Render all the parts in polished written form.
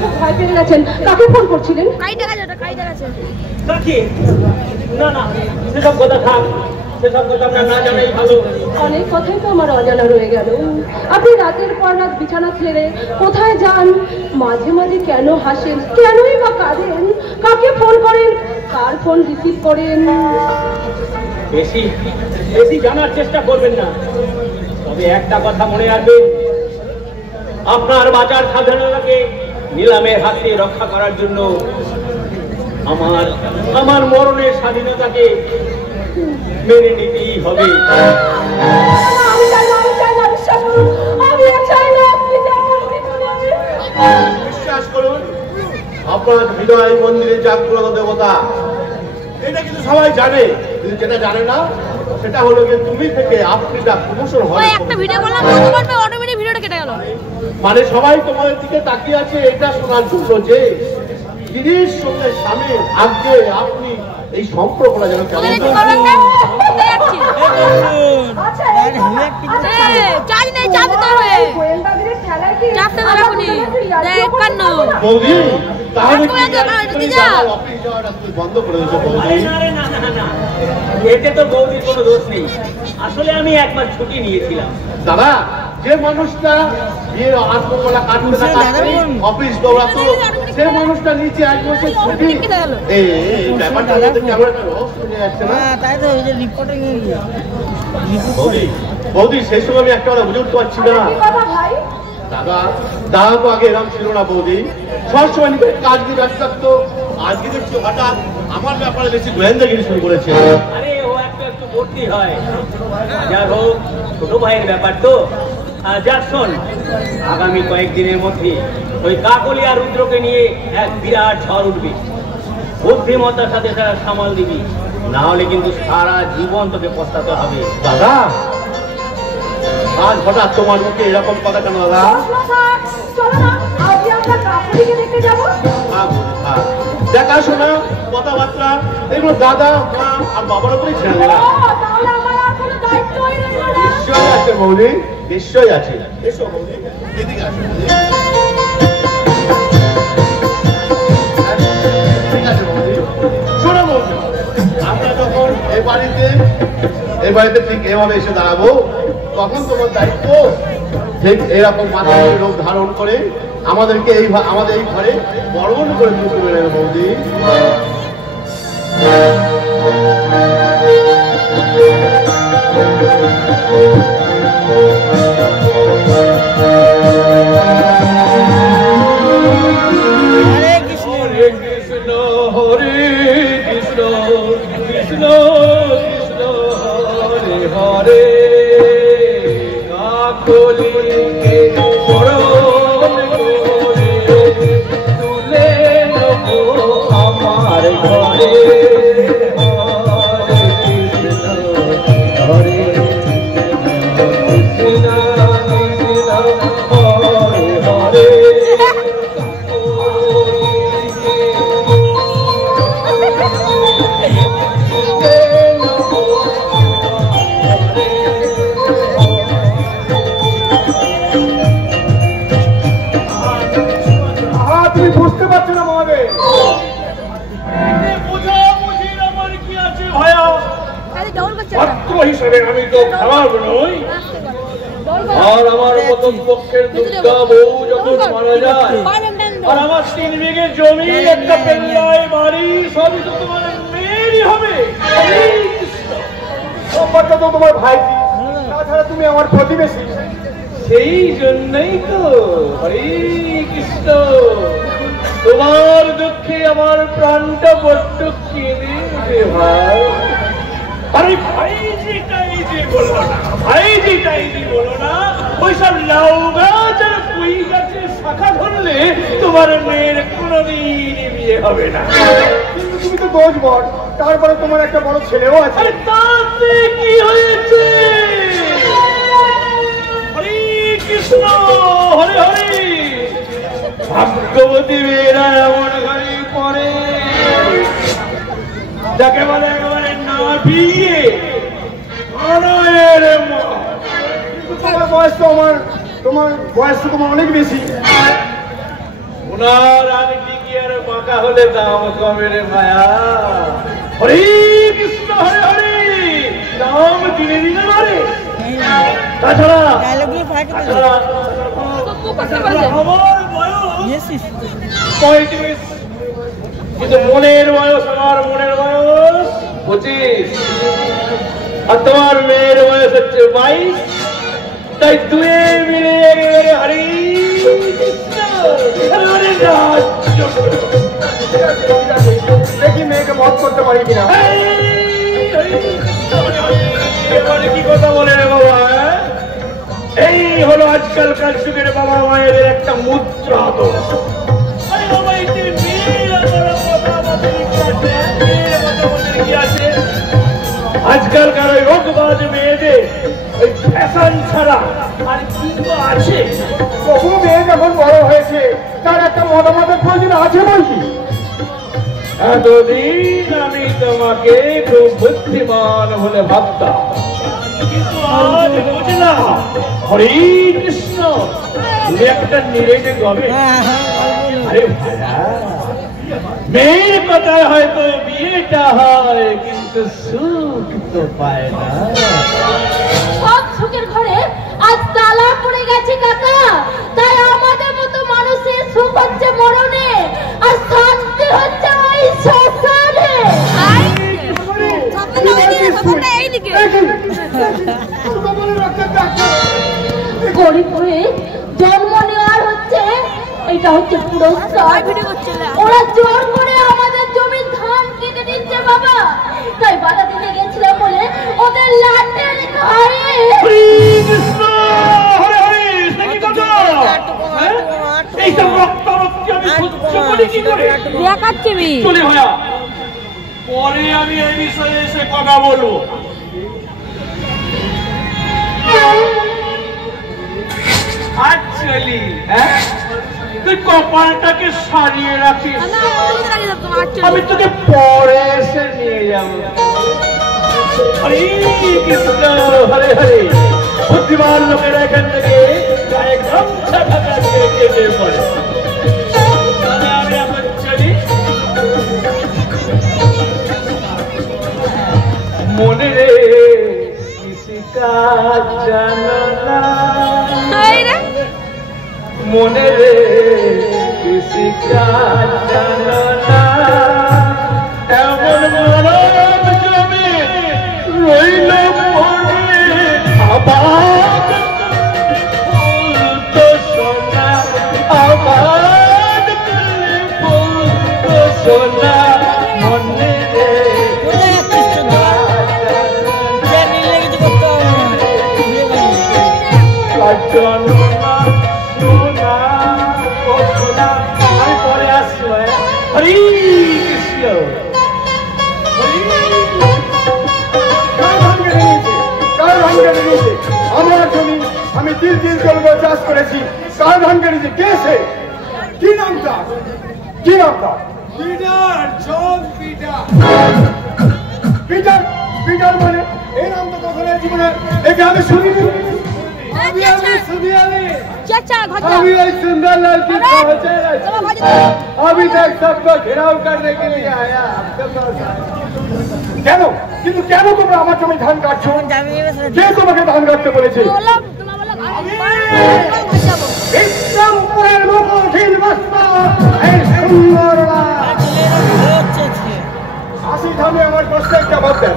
তো ভয় পেয়ে গেছেন। কাকে ফোন করছিলেন? অনেক কথাই তো আমার অজানা রয়ে গেল। আপনি রাতের পর রাত বিছানা ছেড়ে কোথায় যান? মাঝে মাঝে কেন হাসেন? কেনই বা কাঁদেন? কাকে ফোন করেন? কার ফোন রিসিভ করেন? বেশি বেশি জানার চেষ্টা করবেন না, তবে একটা কথা মনে রাখবেন, আপনার বাজার স্বাধীনতাকে নিলামের হাত থেকে রক্ষা করার জন্য আমার মরণের স্বাধীনতাকে মেনে নিতেই হবে। বিশ্বাস করুন, আপনার হৃদয় মন্দিরে জাগ্রত দেবতা, এটা কিন্তু সবাই জানে। কিন্তু যেটা জানে না সেটা হলো যে তুমি থেকে আপনিটা প্রমোশন হয়। একটা ভিডিও করলাম কতবার পে অটোমেটিক ভিডিওটা কেটে গেল। মানে সবাই তোমাদের দিকে তাকিয়ে আছে এটা শোনার জন্য যে গিরিশ সঙ্গে স্বামী আজকে আপনি এই সম্পর্কটা যেন কেমন বন্ধ করে দিয়েছো বৌদি। এতে তো বৌদির কোনো দোষ নেই, আসলে আমি একবার ছুটি নিয়েছিলাম। দাদা, যে মানুষটা বিয়ের আত্মকলা কাটতে না কাটতে অফিস দৌড়াতো, সে মানুষটা নিচে এক মাসের ছুটি। এই ব্যাপারটা কেমন একটা রহস্য শুনে যাচ্ছে না? বৌদি সেই সময় আমি একটা কথা বুঝে উঠতে পারছি না। দাদা তো আগে এরকম ছিল না বৌদি, সবসময় নিজের কাজ দিয়ে ব্যস্ত থাকতো। আজকে দেখছি হঠাৎ আমার ব্যাপারে বেশি গোয়েন্দাগিরি শুরু করেছে। আরে ও একটু ভর্তি হয়, হাজার হোক ছোট ভাইয়ের ব্যাপার তো। যাক শোন, আগামী কয়েকদিনের মধ্যে ওই কাকলি আর রুদ্রকে নিয়ে এক বিরাট ঝড় উঠবি। বুদ্ধিমত্তার সাথে তারা সামাল দিবি, না হলে কিন্তু সারা জীবন তোকে পস্তাতে হবে। দাদা, আজ হঠাৎ তোমার মুখে এরকম কথা কেন দাদা? দেখাশোনা কথাবার্তা এগুলো দাদা মা আর বাবার উপরেই ছেড়ে দিলাম। নিশ্চয়ই আছে বৌদি, নিশ্চয়ই আছে। এসো বৌদি, এদিকে আসো। ঠিক আছে বৌদি, শোনো বৌদি, আমরা যখন এই বাড়িতে ঠিক এভাবে এসে দাঁড়াবো, তখন তোমার দায়িত্ব ঠিক এরকম মাথায় রোগ ধারণ করে আমাদেরকে আমাদের এই ঘরে বরণ করে তুলতে পারে বৌদি। হরে কৃষ্ণ হরে কৃষ্ণ কৃষ্ণ কৃষ্ণ হরে হরে। কাকলিকে বরণ করে তুলে নেব আমার ঘরে। হরে কৃষ্ণ হরে কৃষ্ণ কৃষ্ণ হরে হরে। তুমি বুঝতে পারছো না মহাদেব, পাত্র হিসেবে আমি তো খারাপ নই। আর আমার মতো পক্ষের দুর্গা বউ যখন মারা যায়, আর আমার 3 বিঘে জমি, একটা পেল্লায় বাড়ি, সবই তো তোমার মেয়েরই হবে। সম্পর্কটা তো তোমার ভাই, তাছাড়া তুমি আমার প্রতিবেশী। সেই জন্যই তো হরে কৃষ্ণ, তোমার দুঃখে আমার প্রাণটা বড্ড কেঁদে উঠে ভাই। আরে ভাই যেটাই যে বলো না, ভাই যেটাই যে বলো না, ওইসব লাউ গাছ আর পুঁই গাছের শাখা ধরলে তোমার মেয়ের কোনোদিন বিয়ে হবে না। কিন্তু তুমি তো 10 বর, তারপরে তোমার একটা বড় ছেলেও আছে। তাতে কি হয়েছে? হরে কৃষ্ণ হরে হরে। ভাগ্যবতী মেয়েরা এমন ঘরে পড়ে যাকে বলে একেবারে না বিয়ে আনায়ের মা। তোমার বয়স তো তোমার অনেক বেশি। সোনার আংটি কি আর বাঁকা হলে দাম কমে রে মায়া। হরে কৃষ্ণ হরে হরে, দাম দিনে দিনে বাড়ে। তাছাড়া আমার বয়স 35, কিন্তু মনের বয়স, আমার মনের বয়স 25, আর তোমার মেয়ের বয়স হচ্ছে 22। তাই দুয়ে মিলে হরি দেখি মেয়েকে মত করতে পারি কিনা। কি কথা বলে রে বাবা, এই হলো আজকালকার যুগের বাবা মায়েদের একটা মুদ্রা। তো আজকালকার ওই রোগবাজ মেয়েদের ওই ফ্যাশন ছাড়া আর কি আছে? বহু মেয়ে যখন বড় হয়েছে তার একটা মতামতের প্রয়োজন আছে বলছি। এতদিন আমি তোমাকে খুব বুদ্ধিমান বলে ভাবতাম, কিন্তু আজ বুঝলাম হরে কৃষ্ণ তুমি একটা নিরেটে গবে। আরে ভাইয়া, মেয়ের কথায় হয়তো বিয়েটা হয় কিন্তু সুখ তো পায় না। সব সুখের ঘরে আজ তালা পড়ে গেছে কাকা, তাই আমাদের মতো মানুষের সুখ হচ্ছে মরণে আর শান্তি হচ্ছে ওই শ্মশানে। গরিব হয়ে জন্ম নেওয়ার হচ্ছে, এটা হচ্ছে পুরস্কার। ওরা জোর করে আমাদের জমির ধান কেটে দিচ্ছে বাবা, তাই বাধা দিতে গেছিলাম বলে ওদের লাটের ঘায়ে। পরে আমি এই বিষয়ে এসে কথা বলবো। অ্যাকচুয়ালি তুই কপালটাকে সারিয়ে রাখিস, আমি তোকে পরে এসে নিয়ে যাবো। হরে কৃষ্ণ হরে হরে, বুদ্ধিমান লোকেরা এখান থেকে গায়ে গামছা ঢাকা দিয়ে কেটে পড়ে। তাহলে আমি এখন চলি। মনে রে কিসি কাজ জানো না, মনে রে কিসি কাজ জানো না, এমন মরণ জমে রইল মনে আবাদ ফুল তো সোনা, আবাদ ফুল তো সোনা, মনে রে আমি পরে আসছি। হরি কৃষ্ণ। আমার জমি আমি তিল তিল করে চাষ করেছি, কার ধান কেটেছি? কে সে? কি নামটা? কি নামটা? পিটার, জন পিটার। পিটার পিটার মানে এই নাম তো কখনো জীবনে এটা আমি শুনিনি। अभी एक सुंदर लड़की अभी तक सबको घेराव करने के लिए आया। কেন কিন্তু কেন তোমরা আমার জমি ধান কাটছো? কে তোমাকে ধান কাটতে বলেছে? ইসলামপুরের মুখোশীর বস্তা এই সুন্দর আসি ধামে আমার প্রশ্ন একটা বলতেন,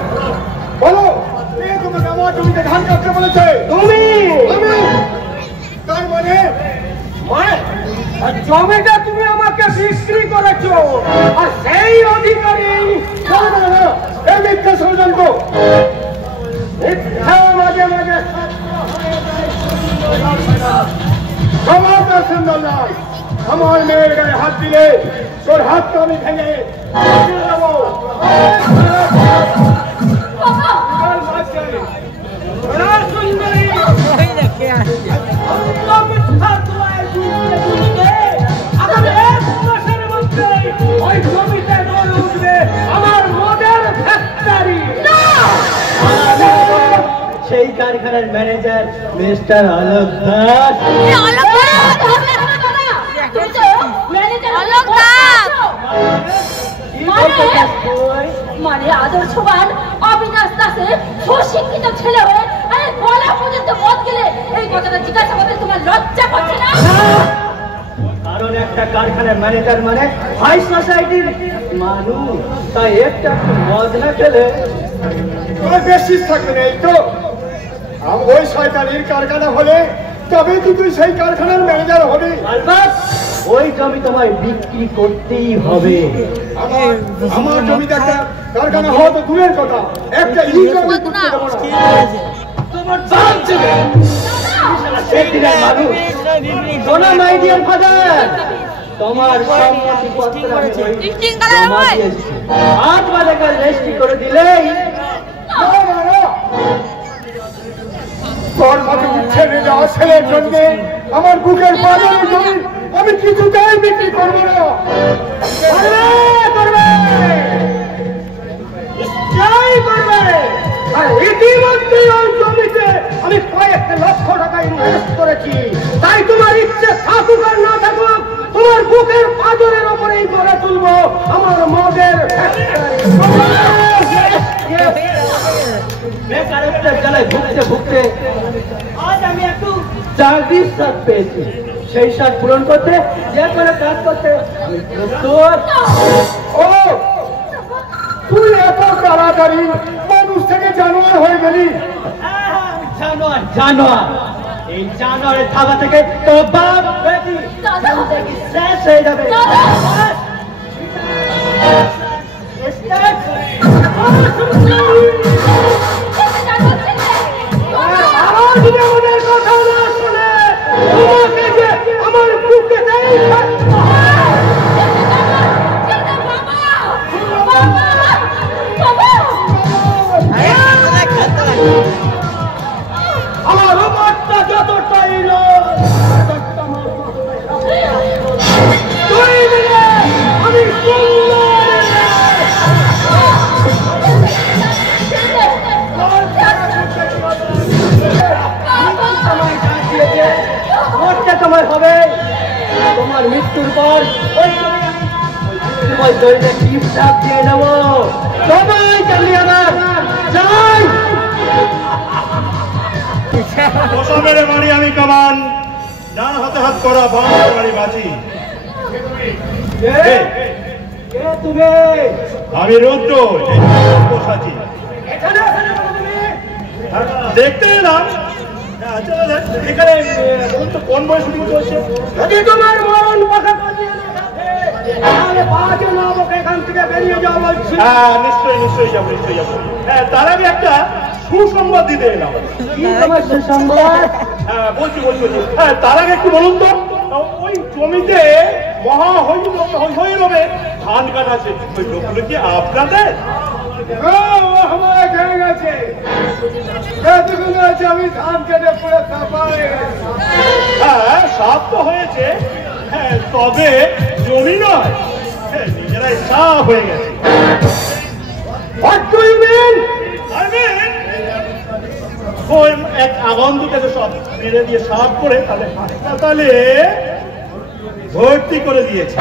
বলো কে তোমাকে আমার জমিতে ধান কাটতে বলেছে? তুমি। তার মানে জমিটা তুমি আমাকে বিক্রি করেছো, আর সেই অধিকারী মিথ্যা ষড়যন্ত্র, মিথ্যা মাঝে মাঝে সমাজের সুন্দর নয়। আমার মেয়ের গায়ে হাত দিলে তোর হাতটা আমি ভেঙে দেবো। সেই কারখানার ম্যানেজার মিস্টার অলোক দাস। মানে আদর্শবান অবিনাশ দাসের সুশিক্ষিত ছেলে হয়ে আরে গলা পর্যন্ত মদ গেলে এই কথাটা জিজ্ঞাসা করতে তোমার লজ্জা করছে না? কারণ একটা কারখানার ম্যানেজার মানে হাই সোসাইটির মানুষ, তাই একটা মদ না খেলে বেশি থাকবে না। এই তো ওই শয়তানির কারখানা হলে তবে তুই সেই কারখানার ম্যানেজার হবে। ওই জমি তোমায় বিক্রি করতেই হবে। আমার জমিতে একটা কারখানা হওয়া তো দূরের কথা, একটা তোমার জান ছিল তোমার হাত বাজে রেজিস্ট্রি করে দিলেই তোর মতো ছেড়ে যাওয়া ছেলের জন্য আমার বুকের বাজারে জমি আমি কিছুতেই বিক্রি করবো না। ইতিমধ্যেই ওই জমিতে আমি কয়েক লক্ষ টাকা ইনভেস্ট করেছি, তাই তোমার ইচ্ছে থাকুক আর না থাকুক তোমার বুকের পাঁজরের ওপরেই গড়ে তুলবো আমার মদের বেকারত্বের জ্বালায় ভুগতে ভুগতে আজ আমি একটু চাকরির স্বাদ পেয়েছি। সেই স্বাদ পূরণ করতে যে কোনো কাজ করতে তুই এত তাড়াতাড়ি মানুষ থেকে জানোয়ার হয়ে গেলি। জানোয়ার জানোয়ার এই জানোয়ারের থাবা থেকে তো বাপ বেটি শেষ হয়ে যাবে। আমার বুকে আমার মাঠটা যতটাই আমি সময় হবে তোমার মৃত্যুর পর ওই টিপটাপ দিয়ে নেবো। সবাই চালিয়ে যাই মেরে মারি আমি কামান, ডান হাতে হাত করা বাম মারি বাজি। তুমি আমি রুদ্র সাচি দেখতে এলাম। এখানে কোন বয়স শুরু করছে? যদি তোমার মরণ পাখা তাহলে বাজে নামক এখান থেকে বেরিয়ে যাওয়া বলছি। হ্যাঁ নিশ্চয়ই নিশ্চয়ই যাবো নিশ্চয়ই যাবো। হ্যাঁ তার আগে একটা সুসংবাদ দিতে এলাম। কি তোমার সুসংবাদ? হ্যাঁ বলছি বলছি। হ্যাঁ তার আগে একটু বলুন তো, ওই জমিতে মহা হইরবে ধান কাটা আছে, ওই লোকগুলো কি আপনাদের? আমি ধান কেটে পুরো চাপা হয়ে গেছে। হ্যাঁ সাপ তো হয়েছে, হ্যাঁ তবে জমি নয়, নিজেরাই সাপ হয়ে গেছে। এক আগন্তুকে সব মেরে দিয়ে সাফ করে তাহলে হাসপাতালে ভর্তি করে দিয়েছে।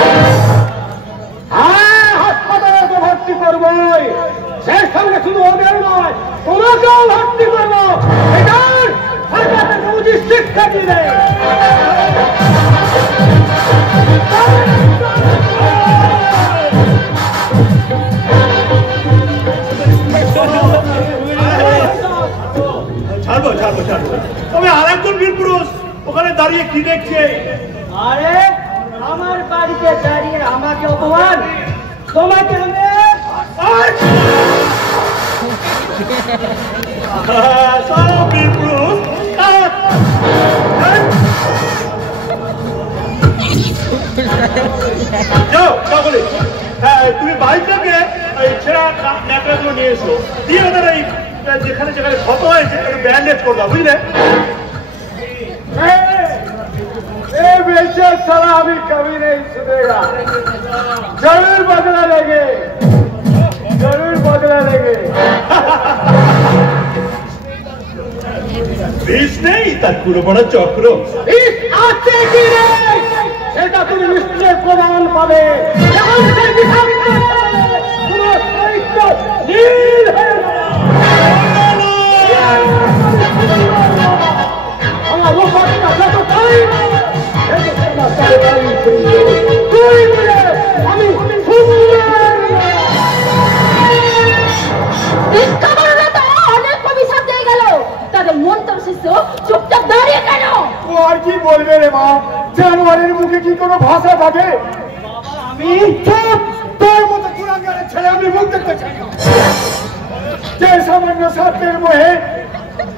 হ্যাঁ হাসপাতালে তো ভর্তি করবোই, সেই সঙ্গে শুধু ওদের নয় তোমাকেও ভর্তি করবো। এটার উচিত শিক্ষা দিলে ছাড়বো ছাড়বো ছাড়বো। তবে আর একজন বীর পুরুষ ওখানে দাঁড়িয়ে কি দেখছে? আরে আমার বাড়িতে দাঁড়িয়ে আমাকে অপমান, তোমাকে বীর পুরুষ তুমি বাড়ি থেকে ছেঁড়া ন্যাকড়াগুলো নিয়ে এসো, দিয়ে ওদের এই যেখানে যেখানে ক্ষত হয়েছে একটু ব্যান্ডেজ করবা, বুঝলে? আমি কবি নেই শুনেগা, জরুর বদলা লেগে, জরুর বদলা লেগে। বিষ নেই তার পুরো বড় চক্র আছে কি নেই সেটা তুমি নিশ্চয় প্রমাণ পাবে। এখন সেই বিষাক্ত সাগরে তোমার সাহিত্য নীল হয়ে যাবে। আমার রূপকথা যতটাই আমি অনেক অভিশাপ দিয়ে গেল, তাদের মন্ত্র শিষ্য চুপচাপ দাঁড়িয়ে কেন? ও আর কি বলবে রে মা, জানোয়ারের মুখে কি কোনো ভাষা থাকে? আমি চুপ, তোর মতো কুলাঙ্গারের ছেলে আমি মুখ দেখতে চাই না। যে সামান্য স্বার্থের মোহে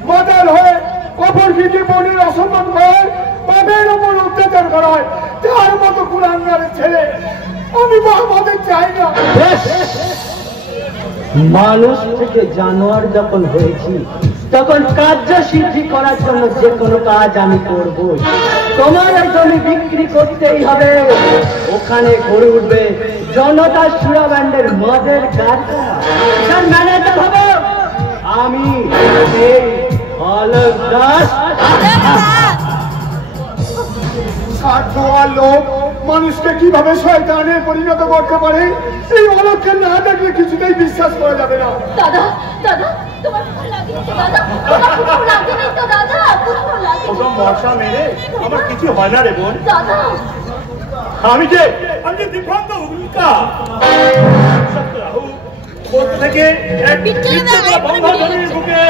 মাতাল হয়ে অপর দিকে মনের অসম্মান হয়, বাপের ওপর অত্যাচার করায়, তার মতো কুলাঙ্গারের ছেলে আমি মহামতে চাই না। মানুষ থেকে জানোয়ার যখন হয়েছি তখন কার্য সিদ্ধি করার জন্য যে কোনো কাজ আমি করব। তোমার জমি বিক্রি করতেই হবে, ওখানে গড়ে উঠবে জনতা সুরা ব্যান্ডের মদের কারখানা, যার ম্যানেজার হবে আমি, এই অলোক দাস। স্বার্থওয়ালা লোক মানুষকে কিভাবে শয়তানে পরিণত করতে পারে এই অলোককে না দেখলে কিছুতেই বিশ্বাস করা যাবে না। দাদা দাদা তোমার ভালো লাগেনি তো দাদা? তোমার ভালো লাগেনি তো দাদা? ভালো লাগেনি ওসব মশা মেরে আমার কিছু হয় না রে বোন। দাদা? আমি যে বিভ্রান্ত উল্কা থেকে এক বঙ্গধরের বুকে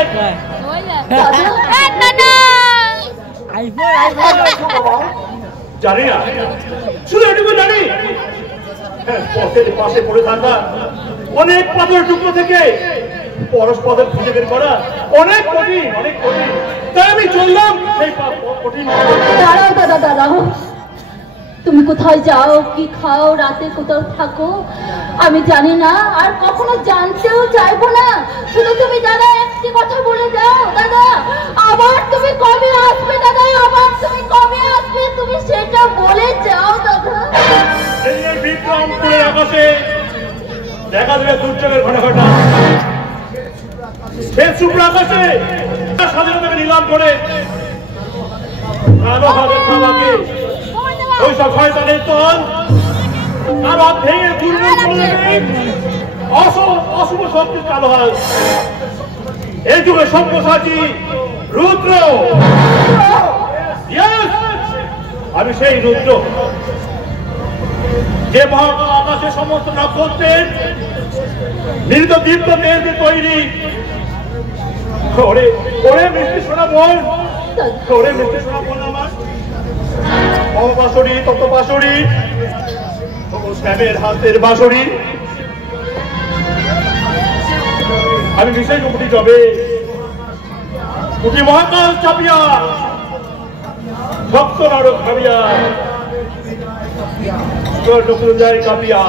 জানি না, শুধু এটুকু জানি পথের পাশে পড়ে থাকা অনেক পাথর টুকরো থেকে পরস্পরের খুঁজে বের করা অনেক কঠিন, অনেক কঠিন। তাই আমি চললাম সেই কঠিন। দাঁড়াও দাদা দাঁড়াও, তুমি কোথায় যাও, কি খাও, রাতে কোথাও থাকো আমি জানি না, আর কখনো জানতেও চাইবো না। শুধু তুমি দাদা একটি কথা বলে যাও, দাদা আবার তুমি কবে আসবে? দাদা আবার তুমি কবে আসবে? তুমি সেটা বলে যাও দাদা। এই বিক্রমপুরের আকাশে দেখা দেবে সূর্যের ঘটা ঘটা, সে শুভ্র আকাশে স্বাধীনতাকে নিলাম করে কালো হাতের খাবাকে ওইসব শয়তানের তল তার হাত ভেঙে দুর্বল করে অশুভ শক্তির কালো হাত। এই যুগে সব্যসাচী রুদ্র, আমি সেই রুদ্র যে মহাকাশ আকাশে সমস্ত নক্ষত্রের নির্দ দীপ্ত তেজে তৈরি। ওরে ওরে মিষ্টি শোনা বোন, ওরে মিষ্টি শোনা বোন আমার অবাসরী তত বাসরী শ্যামের হাতের বাসরী। আমি বিশেষ উঠি যাবে উঠি মহাকাশ চাপিয়া ভক্ত নরক ভাবিয়া নতুন যায় কাপিয়া।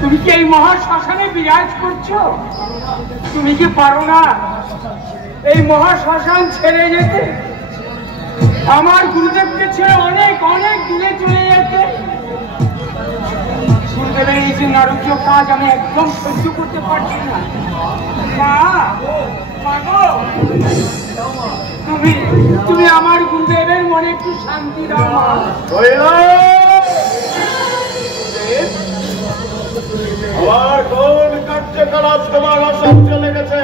তুমি কি এই মহাশ্মশানে বিরাজ করছো? তুমি কি পারো না এই মহাশ্মশান ছেড়ে যেতে, আমার গুরুদেবকে ছেড়ে অনেক অনেক দূরে চলে যেতে? গুরুদেবের এই যে নারকীয় কাজ আমি একদম সহ্য করতে পারছি না। মা, তুমি তুমি আমার গুরুদেবের মনে একটু শান্তি দাও মা। আমার কোন কার্যকলাপ তোমার অসহ্য লেগেছে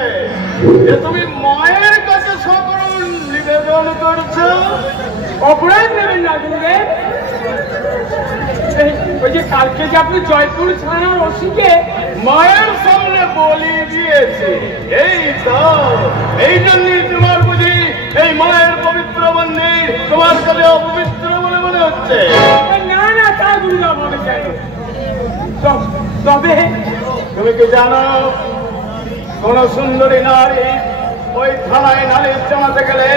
যে তুমি মায়ের কাছে সকল নিবেদন করছো? অপরাধ নেবেন না গুরুদেব। ওই যে কালকে যে আপনি জয়পুর থানার ওসিকে মায়ের সামনে বলি দিয়েছে, এই তো এই জন্যই তোমার বুঝি এই মায়ের পবিত্র মন্দির তোমার কাছে অপবিত্র বলে মনে হচ্ছে? না না, তা গুরুদেব হবে কেন? তবে তুমি কি জানো কোন সুন্দরী নারী ওই থানায় নালিশ জমাতে গেলে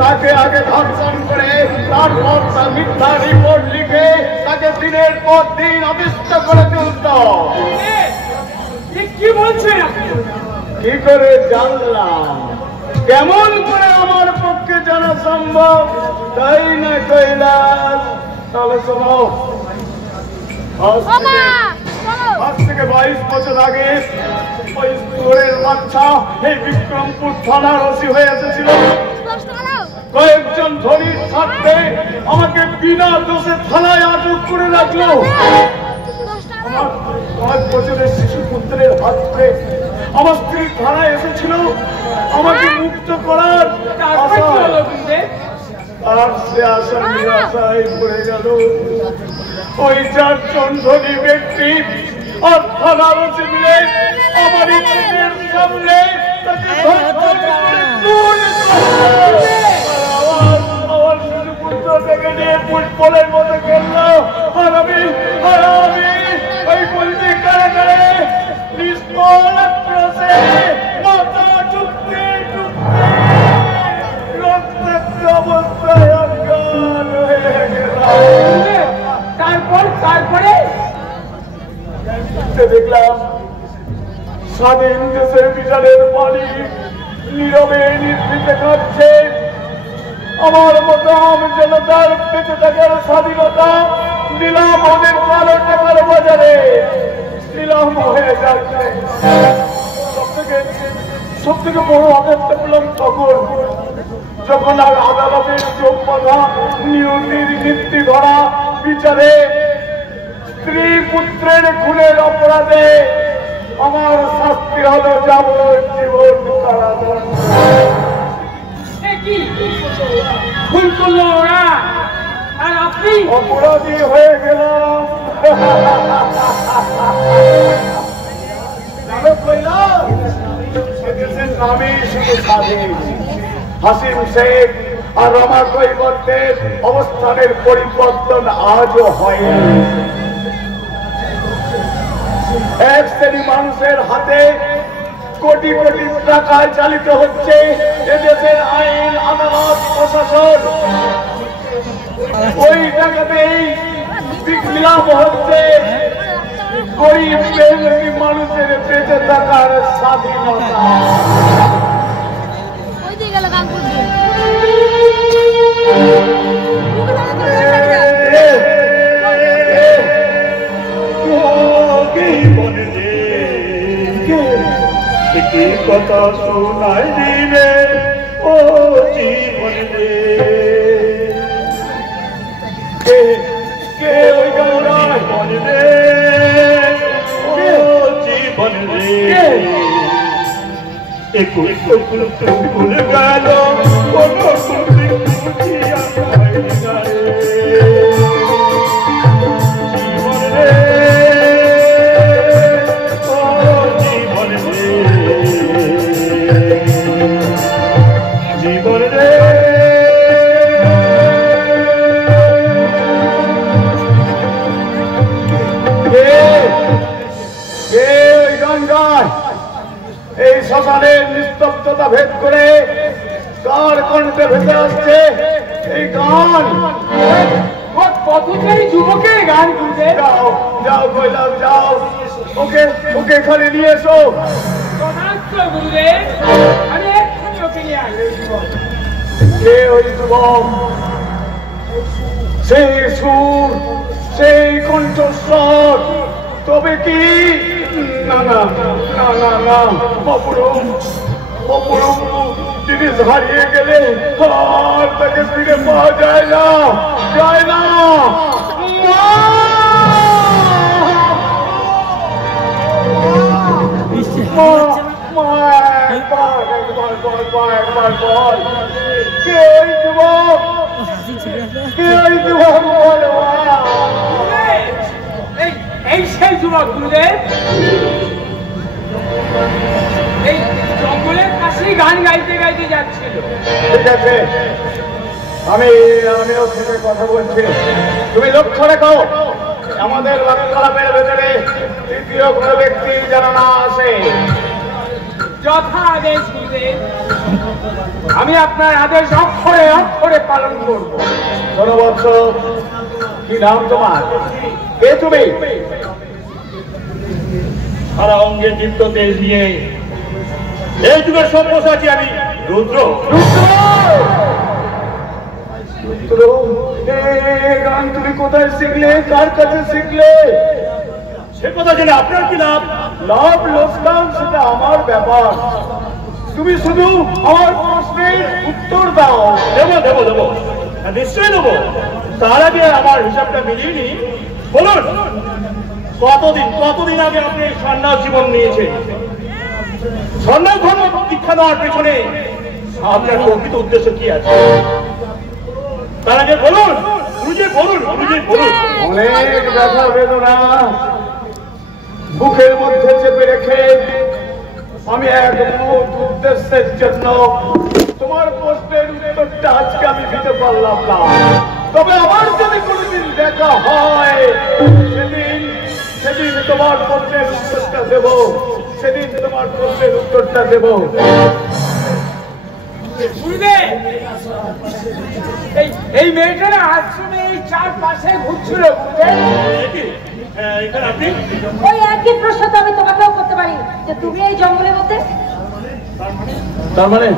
তাকে আগে ধর্ষণ করে তারপর তার মিথ্যা রিপোর্ট লিখে তাকে দিনের পর দিন অবিষ্ট করে তুলত? কি বলছেন আপনি? কি করে জানলাম? কেমন করে আমার পক্ষে জানা সম্ভব? তাই না কৈলাস? তাহলে শোনো, আজ থেকে 22 বছর আগে ওই চোরের বাচ্চা এই বিক্রমপুর থানার ওসি হয়ে এসেছিল। কয়েকজন ধনীর স্বার্থে আমাকে বিনা দোষে থানায় আটক করে রাখলো। আমার 5 বছরের শিশু পুত্রের হাত ধরে আমার স্ত্রী থানায় এসেছিল আমাকে মুক্ত করার। আর সে আশা নিরাশায় পড়ে গেল। ওই 4 জন ধনী ব্যক্তি আর থানার ওসি মিলে আমার চোখের সামনে তাকে ধর্ষণ করে তুলে আমার শিশু পুত্র থেকে নিয়ে ফুটবলের মতো খেললো। আর আমি ওই বলতে কারাগারে নিষ্ফল আক্রোশে মাথা ঠুকতে রক্তাক্ত অবস্থায় অজ্ঞান হয়ে গেলাম। তারপরে দেখলাম স্বাধীন দেশের বিচারের মালিক নীরবে নির্ভীকে কাঁদছে। আমার মতো জনতার বেঁচে থাকার স্বাধীনতা নিলাম ওদের কালো টাকার বাজারে নিলাম হয়ে যাচ্ছে। সব থেকে বড় আঘাতটা পেলাম যখন আর আদালতের চোখ বাঁধা নিয়তির নীতি ধরা বিচারে স্ত্রী পুত্রের খুনের অপরাধে আমার শাস্তি হলো যাবজ্জীবন কারাদণ্ড। ভুল করলো ওরা আর আপনি অপরাধী হয়ে গেলাম। সেদেশের নামেই শুধু স্বাধীন। হাসিম শেখ আর রমা কৈবর্তের অবস্থানের পরিবর্তন আজও হয়নি। এক শ্রেণী মানুষের হাতে কোটি কোটি টাকায় চালিত হচ্ছে এদেশের আইন, আদালত, প্রশাসন। ওই টাকাতেই বিক্রিলাভ হচ্ছে গরিব মেহনতি মানুষের বেঁচে থাকার স্বাধীনতা। কি কথা শোনাই দিলে ও জীবন রে, কে ওই গাওরাই জীবন রে, ও জীবন রে, একটু ভুলে গেল কোনো বুঝিয়া পাই না রে। জীবন রে, ও জীবন রে, জীবন রে। এই শ্মশানের নিস্তব্ধতা ভেদ করে কার কণ্ঠে ভেসে আসছে এই গান? পথচারী যুবকের গান শুনতে। যাও যাও কইলাম যাও, ওকে ওকে এখানে নিয়ে এসো। গুরুদেব, আমি এক্ষুনি ওকে নিয়ে আসবো। কে ওই যুবক? সেই সুর, সেই কণ্ঠস্বর, তবে কি? না না না না না, অপরূপ অপরূপ জিনিস হারিয়ে গেলে আর তাকে ফিরে পাওয়া যায় না, যায় না। এই সেই যুবক গুরুদেব, এই জঙ্গলের কাছেই গান গাইতে গাইতে যাচ্ছিল। ঠিক আছে, আমিও থেকে কথা বলছি। তুমি লক্ষ্য রেখো আমাদের বাক্যলাপের ভেতরে তৃতীয় কোনো ব্যক্তি যেন না আসে। যথা আদেশ গুরুদেব, আমি আপনার আদেশ অক্ষরে অক্ষরে পালন করব। ধন্যবাদ। কি নাম তোমার? কে তুমি? সারা অঙ্গে দীপ্ত তেজ নিয়ে এই যুগের সব্যসাচী আমি রুদ্র। গান তুমি কোথায় শিখলে, কার কাছে শিখলে? সে কথা জেনে আপনার কি লাভ? লাভ লোকসান সেটা আমার ব্যাপার, তুমি শুধু আমার প্রশ্নের উত্তর দাও। দেবো দেবো দেবো, নিশ্চয়ই দেবো। তার আগে আমার হিসাবটা মিলিয়ে নি। বলুন, কতদিন আগে আপনি সন্ন্যাস জীবন নিয়েছেন? সন্ন্যাস ধর্ম দীক্ষা দেওয়ার পেছনে আপনার প্রকৃত উদ্দেশ্য কি আছে? তার আগে বলুন, গুরুজি বলুন, গুরুজি বলুন। অনেক ব্যথা বেদনা বুকের মধ্যে চেপে রেখে আমি এক মহৎ উদ্দেশ্যের জন্য তোমার প্রশ্নের উত্তরটা আজকে আমি দিতে পারলাম না। তবে আমার যদি কোনোদিন দেখা হয় সেদিন তোমার প্রশ্নের উত্তরটা দেব, সেদিন তোমার প্রশ্নের উত্তরটা দেব। এই মেয়েটা আশ্রমে এই চারপাশে ঘুরছিল। এখানে আপনি ওই একই প্রশ্ন তো আমি তোমাকেও করতে পারি যে তুমি এই জঙ্গলের মধ্যে। তার মানে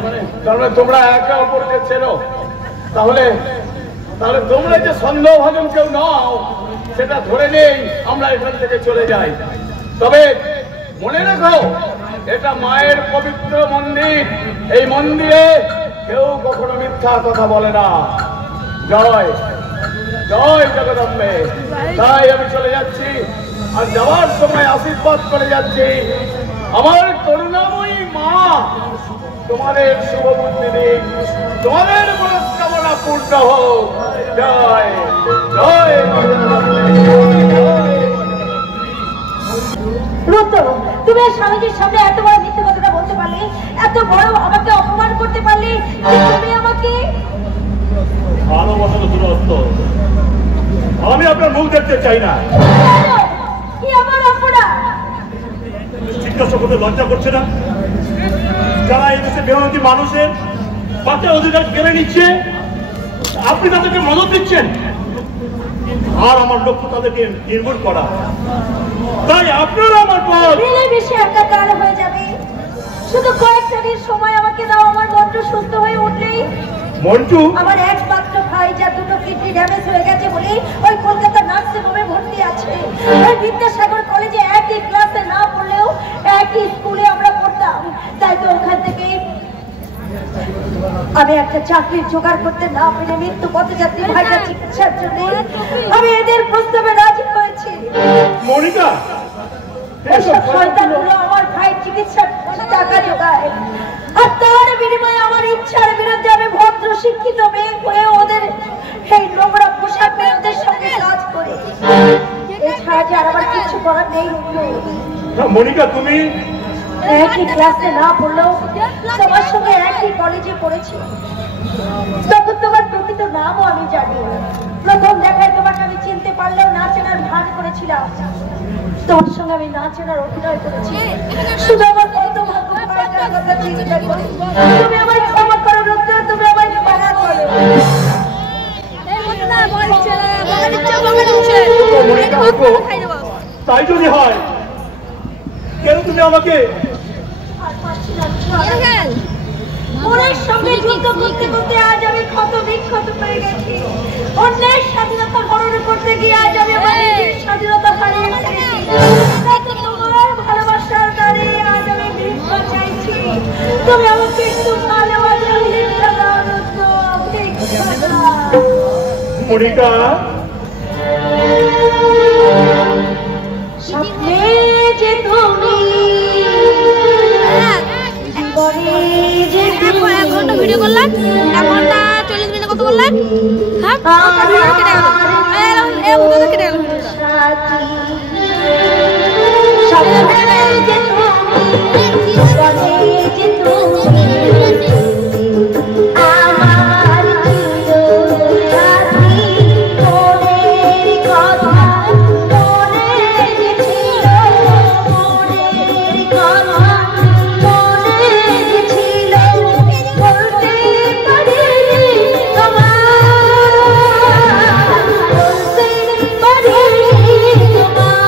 তোমরা একে অপরকে চেনো। তাহলে তোমরা যে সন্দেহভাজন কেউ নাও সেটা ধরে নেই, আমরা এখান থেকে চলে যাই। তবে মনে রেখো, এটা মায়ের পবিত্র মন্দির, এই মন্দিরে কেউ কখনো মিথ্যা কথা বলে না। জয় জয় জগদম্বে। তাই আমি চলে যাচ্ছি, আর যাওয়ার সময় আশীর্বাদ করে যাচ্ছি, আমার করুণাময়ী মা তোমাদের শুভ বুদ্ধি দিন, তোমাদের মনস্কামনা পূর্ণ হোক। জয় জয় রুদ্র, তুমি স্বামীজির সামনে এত বড় মিথ্যে কথাটা বলতে পারলে, এত বড় আমাকে অপমান করতে পারলে, তুমি আমাকে ভালোবাসা তো দূরত্ব। আমি আপনার মুখ দেখতে চাই না। কি আমার অপরাধ? জিজ্ঞাসা করতে লজ্জা করছে না? যারা এই দেশে মেহনতি মানুষের বাচ্চার অধিকার কেড়ে নিচ্ছে, আপনি তাদেরকে মদত দিচ্ছেন, আর আমার লক্ষ্য তাদেরকে নির্মূল করা। তাই আপনারা আমার পথ মিলেমিশে একাকার হয়ে যাবে। শুধু কয়েকটা দিন সময় আমাকে দাও, আমার মনটা সুস্থ হয়ে উঠলেই। মন্টু আমার একমাত্র ভাই, যা দুটো কিডনি ড্যামেজ হয়ে গেছে বলে ওই কলকাতা নার্সিং হোমে ভর্তি আছে। ওই বিদ্যাসাগর কলেজে একই ক্লাসে না পড়লেও একই স্কুলে আমরা পড়তাম। তাই তো ওখান থেকে আমি একটা চাকরির জোগাড় করতে না পেরে মৃত্যু পথযাত্রী ভাইটা চিকিৎসার জন্য আমি এদের প্রস্তাবে রাজি হয়েছি। মনিকা, এসব শয়তানগুলো আমার ভাই চিকিৎসার টাকা জোগায়, আর তার বিনিময়ে আমার ইচ্ছার বিরুদ্ধে আমি ভদ্র শিক্ষিত মেয়ে হয়ে ওদের সেই নোংরা পোশাক মেয়েদের সঙ্গে কাজ করি। এছাড়া যে আর আমার কিছু করার নেই। মনিকা, তুমি একই ক্লাসে না পড়লেও তোমার সঙ্গে একই কলেজে পড়েছি। তখন তোমার প্রকৃত নামও আমি জানি। প্রথম দেখায় তোমাকে আমি চিনতে পারলেও না চেনার ভান করেছিলাম। তোমার সঙ্গে আমি না চেনার অভিনয় করেছি। শুধু আমার কত ভাগ্য ভাইটার কথা চিন্তা করি। তুমি আমার ক্ষমা করো রুদ্র, তুমি আমার ক্ষমা করো। তাই যদি হয়, কেন তুমি আমাকে ওদের সঙ্গে যুদ্ধ করতে করতে আজ আমি ক্ষত বিক্ষত হয়ে গেছি। অন্যের স্বাধীনতা হরণ করতে গিয়ে আজ আমি আমার স্বাধীনতা হারিয়ে ফেলেছি। তোমার ভালোবাসার দ্বারে আজ আমি ভিক্ষা চাইছি। তুমি আমাকে একটু ভালোবাসা ভিক্ষা দাও রুদ্র, ভিক্ষা দাও। মনিকা, স্বপ্নে যে তুমি, জীবনে যে তুমি। 1 ঘন্টা ভিডিও করলাম, 1 ঘন্টা 40 মিনিট কত করলাম? হ্যাঁ, কেটে গেল। কেটে গেল। স্বপ্নে যে তুমি, জীবনে যে তুমি, আমার চিরসাথী। মনের কথা মনে যে ছিল, মনের কথা মনে যে ছিল, বলতে পারিনি তোমায়, বলতে পারিনি তোমায়।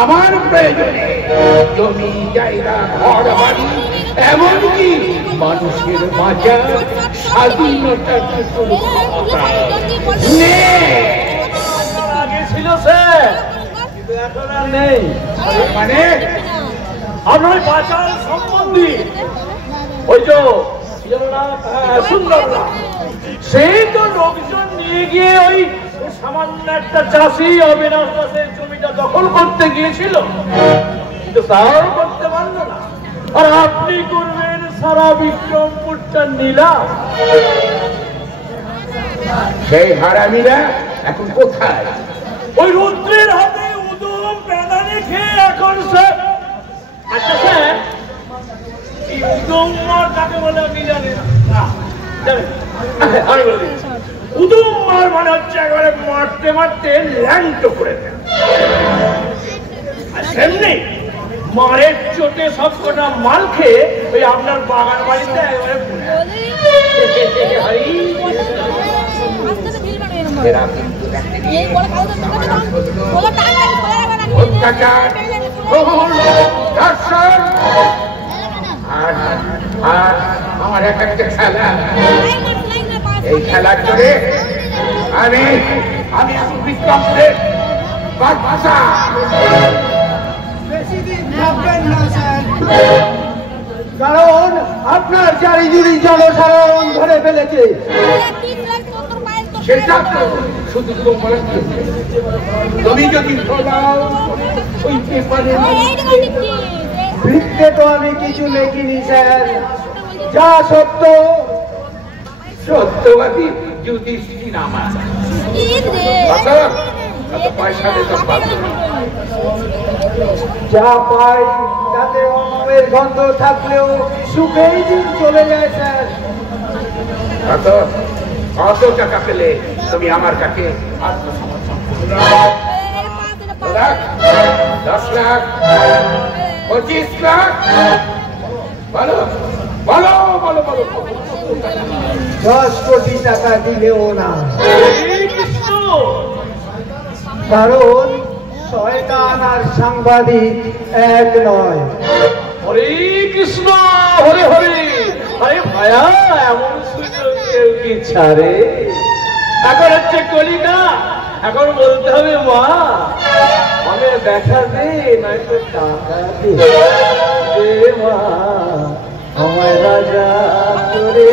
আমার প্রয়োজনে জমি জায়গা ঘর বাড়ি এমনকি মানুষের বাঁচা স্বাধীনতার আগে ছিল স্যার, কিন্তু এখন আর নেই। মানে আপনার বাঁচার সম্বন্ধী ওই যে সুন্দররা, সেই তো লোকজন নিয়ে গিয়ে ওই সামান্য একটা চাষি অবিনাশ দাসের জমিটা দখল করতে গিয়েছিল, কিন্তু তাও করতে পারল না। আর আপনি করবেন সারা বিক্রমপুরটা নিলাম। সেই হারামিরা এখন কোথায়? ওই রুদ্রের হাতে উদম প্যাদানি খেয়ে এখন স্যার। আচ্ছা স্যার, এই উদম মার কাকে বলে আপনি জানেন? জানেন? আমি বলে দিচ্ছি। উদম মার মানে হচ্ছে একেবারে মারতে মারতে ল্যাংটো করে দেয়। আর সেমনি মারের চোটে সব কটা মাল খেয়ে ওই আপনার বাগান বাড়িতে একেবারে আমার একটা খেলা, এই খেলার জোরে আমি বিক্রমপুরের বাদশা। কারণ আপনার চারিদিকে জনসাধারণ ধরে ফেলেছে। সেটা তো শুধু তুমি যদি ওই পেপারে লিখতে তো আমি কিছু লেখিনি স্যার, যা সত্য সত্যবাদী যুধিষ্ঠির আমার পয়সা যা পাই তাতে অন্যের গন্ধ থাকলেও সুখেই দিন চলে যায় স্যার। কত টাকা পেলে তুমি আমার কাছে আত্মসমর্পণ? 10 লাখ, 25 লাখ? বলো বলো বলো বলো। 10 কোটি টাকা দিলেও না, কারণ শয়তান আর সাংবাদিক এক নয়। হরে কৃষ্ণ, হরে হরে। আরে ভায়া, এমন সুযোগ কেউ কি ছাড়ে? এখন হচ্ছে কলিকা, এখন বলতে হবে মা আমি দেখা দে, নয়তো টাকা দে। মা আমায় রাজা করে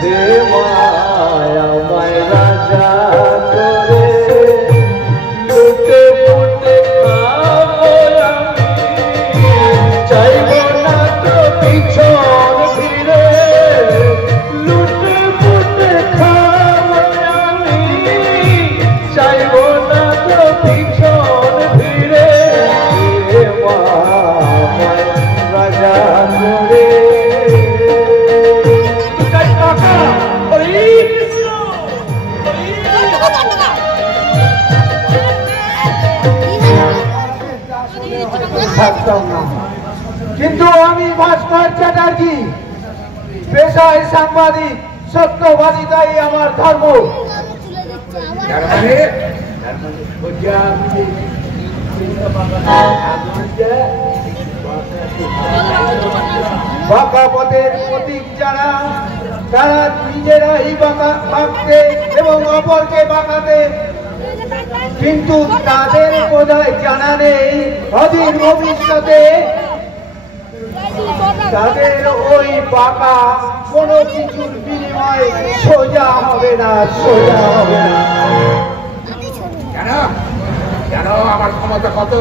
দে, মা আমায় রাজা করে। লুটে পুটে খাবো আমি, চাইব না তো পিছন ফিরে। লুটে পুটে খাবো আমি, চাইব না তো পিছন ফিরে। মা আমায় রাজা করে। থাকতাম না, কিন্তু আমি ভাস্কর চ্যাটার্জি, পেশায় সাংবাদিক, সত্যবাদিতাই আমার ধর্ম। তার মানে বাঁকা পথের প্রতীক যারা, তারা নিজেরাই বাঁকতে এবং অপরকে বাঁকাতে, কিন্তু তাদের বোধহয় জানা নেই অধীর ভবিষ্যতে তাদের ওই বাঁকা কোনো কিছুর বিনিময় সোজা হবে না, সোজা হবে না। জানো জানো আমার ক্ষমতা কত,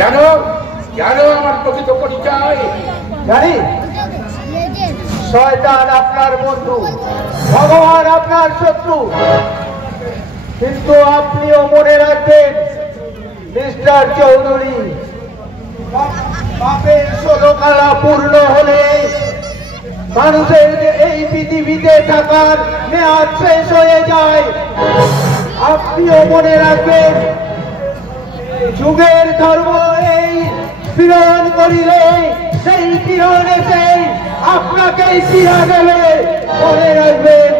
জানো জানো আমার প্রকৃত পরিচয়। জানি শয়তান আপনার বন্ধু, ভগবান আপনার শত্রু, কিন্তু আপনিও মনে রাখবেন মিস্টার চৌধুরী, পাপের ষোলকালা পূর্ণ হলে মানুষের এই পৃথিবীতে থাকার মেয়াদ শেষ হয়ে যায়। আপনিও মনে রাখবেন যুগের ধর্ম এই পীড়ন করিলে সেই পীড়ন এসে আপনাকেই ফিরা দেবে, মনে রাখবেন।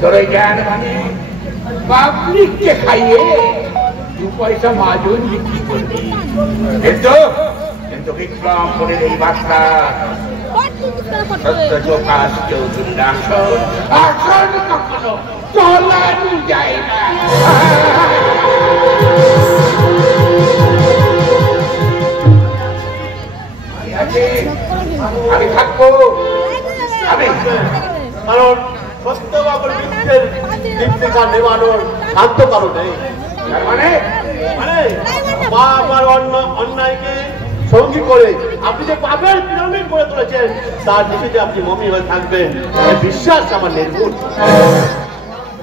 তোর জ্ঞান মানে পাবলিককে খাইয়ে 2 পয়সা মাজন বিক্রি করবি, কিন্তু বিক্রম করে এই বার্তা সত্যপ্রকাশ চৌধুরীর আসন আসন কখনো চলানো যায় না। আমি থাকবো, আমি কারণ সত্যবাবুর মিথ্যের দীপ্তিকা নেবানোর শান্ত কারণ নেই। মানে পাপ আর অন্যায়কে সঙ্গী করে আপনি যে পাপের পিরামিড করে তুলেছেন তার নিচে আপনি মমি হয়ে থাকবেন, এই বিশ্বাস আমার নির্ভুল।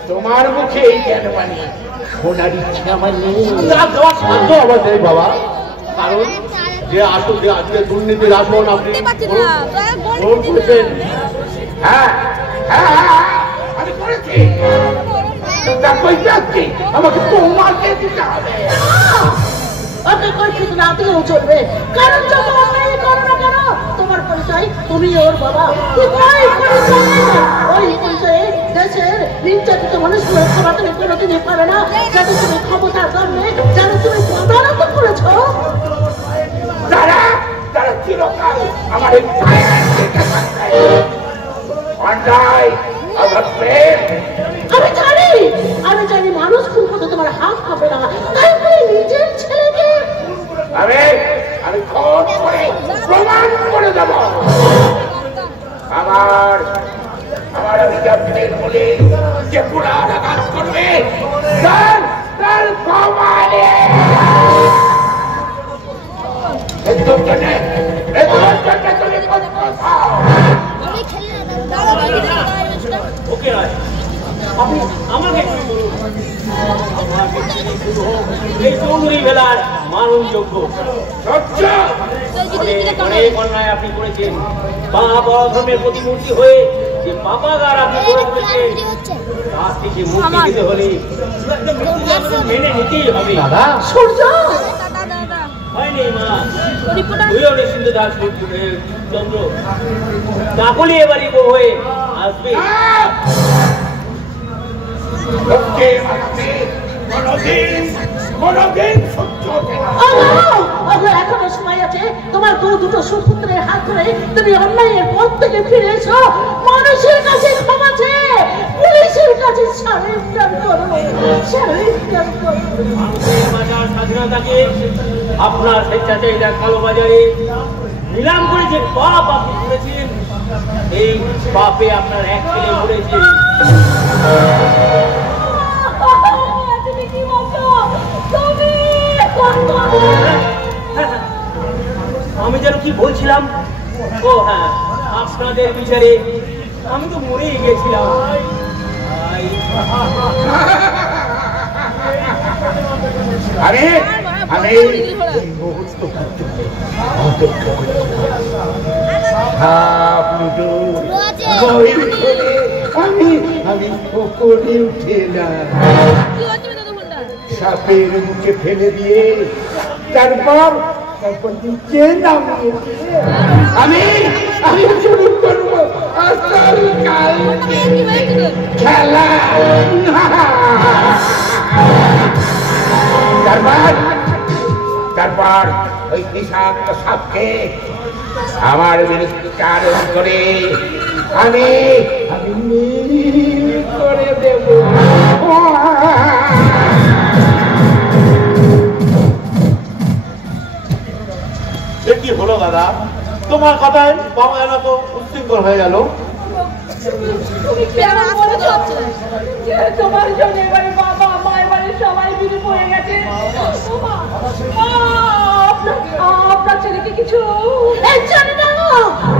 তোমার মুখে এই জ্ঞান মানে শোনার ইচ্ছা আমার নেই, দেওয়ার সাধ্য আমার নেই বাবা। কারণ যে আসল যে আজকে দুর্নীতির আসন আপনি গ্রহণ করেছেন। হ্যাঁ হ্যাঁ আমি করেছি, আমাকে তোমাকে দিতে হবে। আপনি কইছিস না দিলেও চলবে, কারণ যত অন্যায় করো না কেন তোমার পরিচয় তুমি ওর বাবা, ওই পরিচয়ে দেশের নির্যাতিত মানুষগুলো খাওয়া তুমি কোনোদিনই পারে না, যাতে তুমি ক্ষমতার জন্মে যারা তুমি প্রধানত করেছ তারা তারা চিরকাল আমার আমি জানি মানুষ খুব হতে তোমার হাত হবে না, তাই বলে নিজের ছেলেকে আমি খোঁজ করে প্রমাণ করে দেব। আমার অভিযাত্রীর বলে যে পুরাণ আঘাত করবে তার প্রমাণে তুমি ওকে রাজ, আপনি আমাকে একটু বলুন, এই চৌধুরী বেলার মাননযোগ্য অনেক অন্যায় আপনি করেছেন, পাপ অধর্মের প্রতিমূর্তি হয়ে যে পাপাগার আপনি গড়ে তুলেছেন, তার থেকে মুক্তি দিতে হলে মেনে নিতেই হবে। সূর্য হয়নি মা, তুইও নিশ্চিন্ত দাস চন্দ্র, কাকলি এবারই বউ হয়ে আসবে। এখনো সময় আছে, তোমার দুটো সুপুত্রের হাত ধরে তুমি অন্যায়ের পথ থেকে ফিরে এসো, মানুষের কাছে ক্ষমা চেয়ে পুলিশের কাছে সারেন্ডার করো, সারেন্ডার করো। বাজার স্বাধীনতাকে আপনার স্বেচ্ছাচারিতা কালো বাজারে নিলাম করে যে পাপ আপনি করেছেন, এই পাপে আপনার এক ছেলে মরেছে। আমি যেন কি বলছিলাম, ও হ্যাঁ, আপনাদের বিচারে আমি তো মরেই গেছিলাম। আমি পুকুরে উঠে না সাপের মুখে ফেলে দিয়ে তারপর নিচে নামিয়ে আমি শুরু করবো আসল কাল খেলা। তারপর ওই বিষাক্ত সাপকে আমার বিরুদ্ধে চারণ করে আমি করে দেব। কি হলো দাদা, তোমার কথায় বাবা এত তো উচ্ছৃঙ্খল হয়ে গেল? তুমি কেমন বলেছো? তোমার জন্য এবারে বাবা মা এবারে সবাই মিলে পড়ে গেছে। আপনার ছেলেকে কিছু জানি না,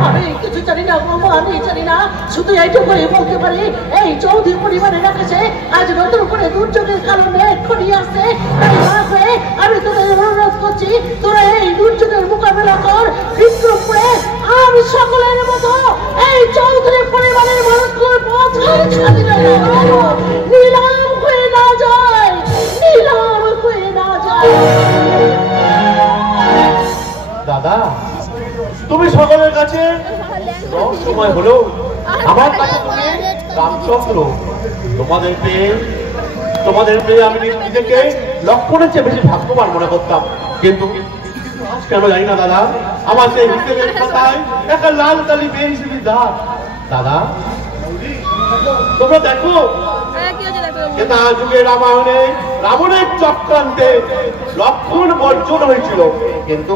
আমি কিছু জানি না বাবা, আমি জানি না। শুধু এইটুকুই বলতে পারি, এই চৌধুরী পরিবারের কাছে আজ নতুন করে দুর্যোগের কারণে এক্ষুনি আসছে। তাই না হয়ে আমি তোদের অনুরোধ করছি, তোরা এই দুর্যোগের মোকাবেলা কর বিক্রমপুরে। আর সকলের মতো এই চৌধুরী পরিবারের মানুষগুলোর পথ নিলাম হয়ে না যায়, নিলাম হয়ে না যায়। দাদা, তুমি সকলের কাছে সময় হলো, আমার কাছে তুমি রামচন্দ্র। তোমাদের পেয়ে আমি নিজেকে লক্ষণের চেয়ে বেশি ভাগ্যবান মনে করতাম, কিন্তু কেন জানি না দাদা, আমার সেই হিসেবের খাতায় একটা লাল কালি বের হিসেবে দাদা। তোমরা দেখো, এটা যুগে রামায়ণে রাবণের চক্রান্তে লক্ষণ বর্জন হয়েছিল, কিন্তু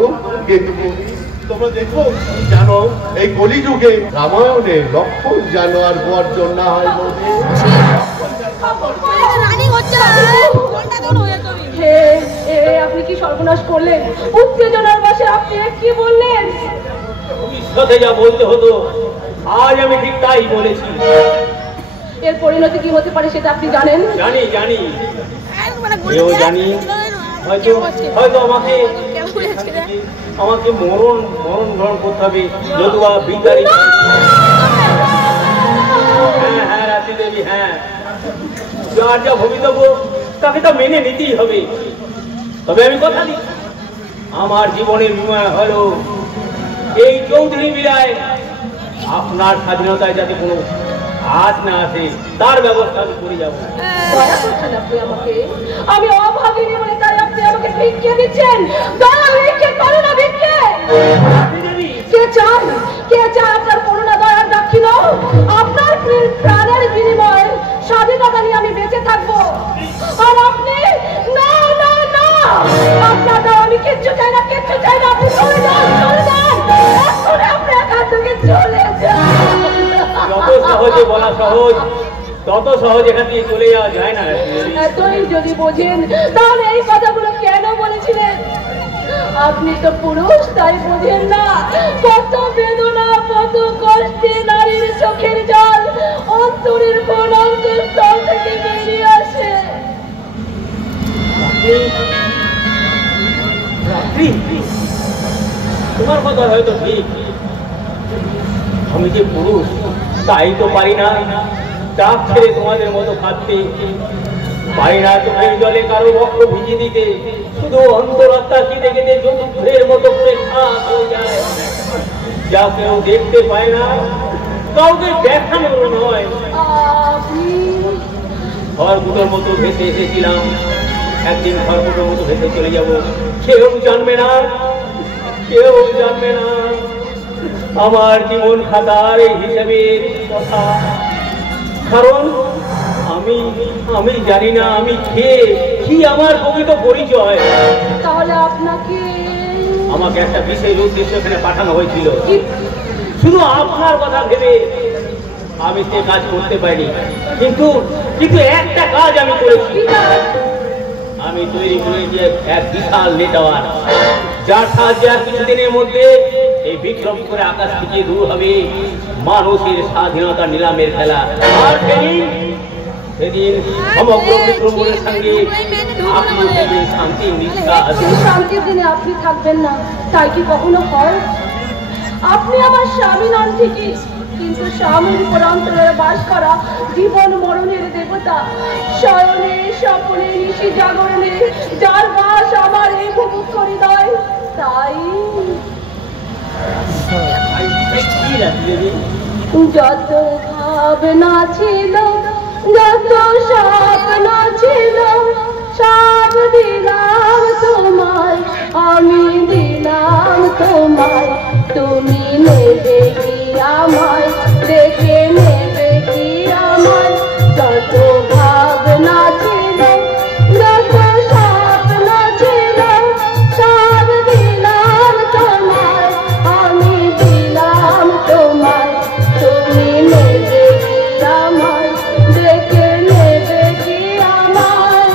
তোমরা দেখো জানো এই কলিযুগে রামায়ণে লক্ষণ যেন আর বর্জন না হয়। আপনি কি সর্বনাশ করলেন? উত্তেজনার বশে আপনি কি বললেন? সাথে যা বলতে হতো আজ আমি ঠিক তাই বলেছি। এর পরিণতি কি হতে পারে সেটা আপনি জানেন? জানি জানি, হয়তো আমাকে মরণ গ্রহণ করতে হবে, যদুয়া বিদারি। হ্যাঁ রাত্রি দেবী, হ্যাঁ, যার যা ভবিতব্য তাকে তা মেনে নিতেই হবে। তবে আমি কথা দিচ্ছি, আমার জীবনের বিনিময় হলো এই চৌধুরী বিলায় আপনার স্বাধীনতায় যাতে কোনো হাত না আসে তার ব্যবস্থা আমি করে যাবো। দয়া করছেন আপনি আমাকে? আমি অভাগিনী বলে তাই আপনি আমাকে ভিক্ষে দিচ্ছেন? দয়া ভিক্ষে করুণা ভিক্ষে। কে চায় আপনার করুণা দয়ার দাক্ষিণ্য? আপনার প্রাণের বিনিময়ে স্বাধীনতা নিয়ে আমি বেঁচে থাকবো, আর আপনি না না না, আপনার দ্বারা আমি কিচ্ছু চাই না, কিচ্ছু চাই না। আপনি চলে যান, আপনি এখান থেকে চলে যান। যত সহজে বলা সহজ, তত সহজ এখান থেকে চলে যাওয়া যায় না। এতই যদি বোঝেন তাহলে এই কথাগুলো কেন বলেছিলেন? আপনি তো পুরুষ, তাই বোঝেন না কত বেদনা, কত কষ্টে নারীর চোখের জল অন্তরের কোন অন্তঃস্থল থেকে বেরিয়ে আসে। তোমার কথা হয়তো ঠিক, আমি যে পুরুষ তাই তো পারি না ডাক ছেড়ে তোমাদের মতো খাটতে, পারি না চোখের জলে কারো বক্র ভিজিয়ে দিতে, শুধু অন্তরাত্মা কেঁদে কেঁদে যুদ্ধের মতো করে খাত হয়ে যায়, যা কেউ দেখতে পায় না, কাউকে দেখানোর নয়। খড়কুটোর মতো ভেসে এসেছিলাম, একদিন খড়কুটোর মতো ভেসে চলে যাব, কেউ জানবে না, কেউ জানবে না আমার জীবন খাতার এই হিসাবের কথা, কারণ আমি জানি না আমি কে, কি আমার প্রকৃত পরিচয়। তাহলে আমাকে একটা বিশেষ উদ্দেশ্য এখানে পাঠানো হয়েছিল, শুধু আপনার কথা ভেবে আমি সে কাজ করতে পারিনি, কিন্তু একটা কাজ আমি করেছি। আমি তৈরি করেছি এক বিশাল নেটওয়ার্ক, যার সাহায্যে আর কিছুদিনের মধ্যে এই বিক্রমপুরে আকাশ থেকে দূর হবে মানুষের স্বাধীনতা নিলামের খেলা। আর সেদিন সমগ্র বিক্রমপুরের সঙ্গে আপনি দেবেন শান্তির নিঃশ্বাস। শান্তির দিনে আপনি থাকবেন না, তাই কি কখনো হয়? আপনি আমার স্বামী নন ঠিকই, কিন্তু স্বামীর উপর অন্তরে বাস করা জীবন মরণের দেবতা, শয়নে স্বপ্নে নিশি জাগরণে যার বাস আমার এই ভুবুক্ষ হৃদয়। তাই যত ভাবনা ছিল, যত তোমায়, তুমি নেবে কি আমায়, দেখে নেবে কি আমায়, যত ভাবনা ছিল, যত স্বপ্ন ছিল, সব দিলাম তোমায়, আমি দিলাম তোমায়, তুমি নেবে কি আমায়, দেখে নেবে কি আমায়।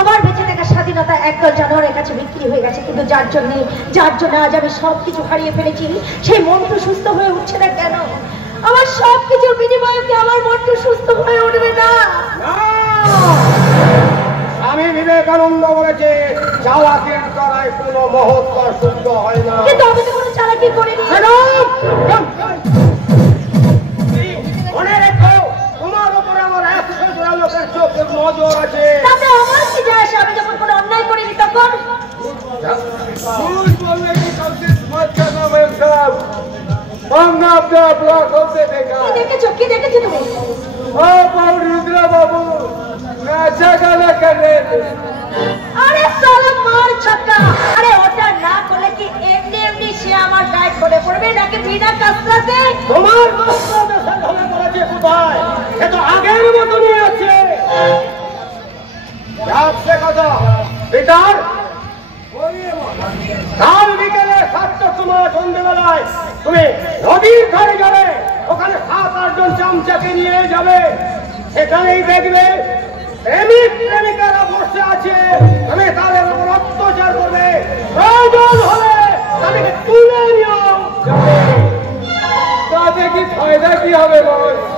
আমার বেঁচে থাকা স্বাধীনতা একদল জানোয়ারের কাছে বিক্রি হয়ে গেছে, কিন্তু যার জন্য আজ আমি সবকিছু হারিয়ে ফেলেছি, সেই মনটা সুস্থ হয়ে উঠছে না কেন? আমার সবকিছুর বিনিময়ে কি আমার মনটা সুস্থ হয়ে উঠবে না? আমি বিবেকানন্দ বলেছে চালাকির দ্বারাই কোনো মহৎকার শুদ্ধ হয় না। কিন্তু আমি তো কোনো চালাকি করিনি। মনে রেখো, তোমার উপরে আমার 100 জোড়া লোকের চোখের নজর আছে। তাতে আমার কি যায় আসে? আমি যখন কোনো অন্যায় করিনি তখন কি দেখেছো? কি দেখেছো তুমি? বাবু আরে সালা মার ছক্কা! আরে ওটা না করলে কি এমনি এমনি সে আমার গায়ে ধরে পড়বে নাকি বিনা কাজটাতে? তোমার ঢলে পড়েছে কোথায়? সে তো আগের মতনই আছে। সে কথা পিটার, কাল বিকেলে 7টার সময় সন্ধ্যেবেলায় তুমি নদীর ধারে যাবে, ওখানে 7-8 জন চামচাকে নিয়ে যাবে, সেখানেই দেখবে প্রেমিক প্রেমিকারা বসে আছে, তুমি তাদের উপর অত্যাচার করবে, প্রয়োজন হলে তাদেরকে তুলে নিও। তাতে কি ফায়দা কি হবে?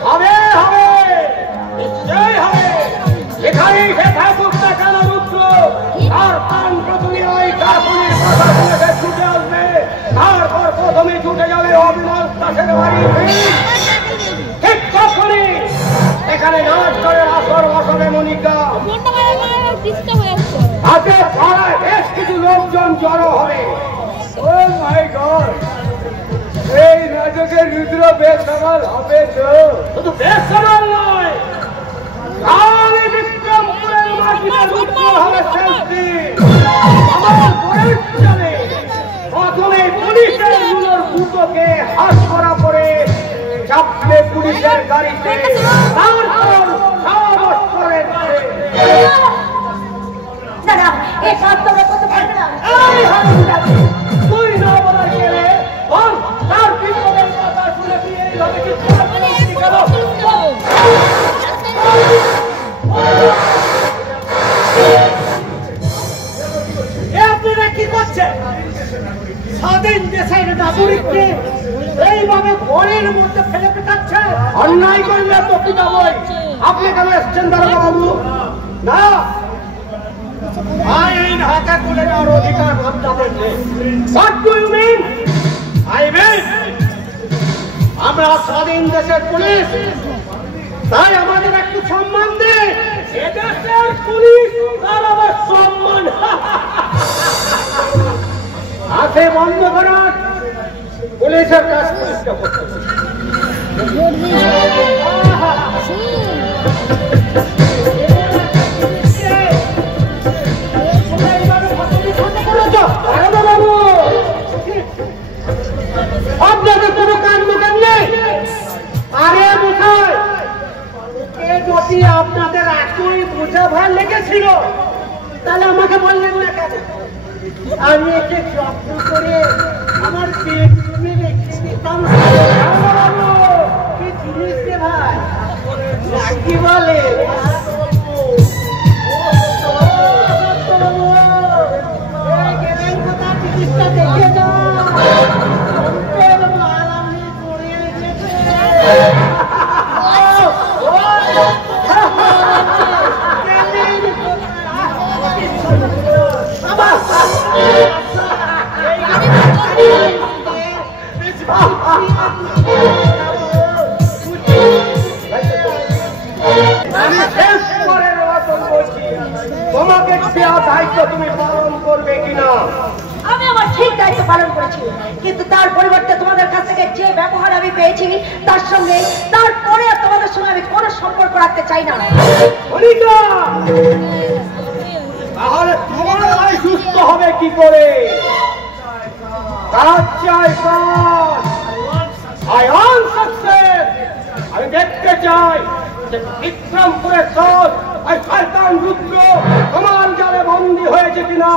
হবে হবে, নিশ্চয়ই হবে। এখানেই সে থাকুক না কেন রুদ্র, আর প্রাণ প্রথমে ওই কাকুলির কথা শুনে ছুটে আসবে, তারপর প্রথমে ছুটে যাবে অবিনাশ দাসের বাড়ি। ঠিক তখনই এখানে নাচ করে আসর বসাবে মনিকা। হাতে পাড়ায় বেশ কিছু লোকজন জড়ো হবে। ও মাই গড, এই নাটকে রুদ্র বেসামাল হবে তো? শুধু বেসামাল নয়, কালী বিক্রমপুরের মাটিতে রুদ্র হবে সেলফি। আমার পরের চলে প্রথমে পুলিশের গুলোর দুটোকে হাত করা করে চাপলে পুলিশের গাড়িতে, তারপর সবস্তরের দাদা এই কাজ তোমরা করতে পারবে না। তুই না বলার গেলে তার বিপদের কথা শুনে তুই এইভাবে আপনারা কি করছেন? স্বাধীন দেশের নাগরিককে এইভাবে ঘরের মধ্যে ফেলে পেটাচ্ছে। অন্যায় করলে তো কি যাবই। আপনি কেন এসছেন দারোগা বাবু? না, আইন হাতে তুলে নেওয়ার অধিকার আপনাদের নেই। What do you mean? I mean, আমরা স্বাধীন দেশের পুলিশ, তাই আমাদের একটু সম্মান দিন। এদেশের পুলিশ তার আবার সম্মান হাতে বন্ধ করার পুলিশের কাজ পুলিশকে করতে হবে। আপনাদের কোনো কাজ দোকান নেই? আরে মশাই, যদি আপনাদের এতই বোঝা ভার লেগেছিল তাহলে আমাকে বললেন না কেন? আমি একে যত্ন করে আমার বেডরুমে রেখে দিতাম। কি জিনিস রে ভাই, কি বলে? জিনিসটা দেখে যা, মাল আমি করে রেখেছে। দেওয়া দায়িত্ব তুমি পালন করবে কিনা? আমি আমার ঠিক দায়িত্ব পালন করেছি, কিন্তু তার পরিবর্তে তোমাদের কাছ থেকে যে ব্যবহার আমি পেয়েছি তার সঙ্গে তারপরে আর তোমাদের সঙ্গে আমি কোনো সম্পর্ক রাখতে চাই না। তাহলে তোমার ভাই সুস্থ হবে কি করে? কাজ চাই কাজ। I want success. আমি দেখতে চাই যে বিক্রমপুরের দল আর শয়তান রুদ্র আমার জালে বন্দী হয়েছে কিনা।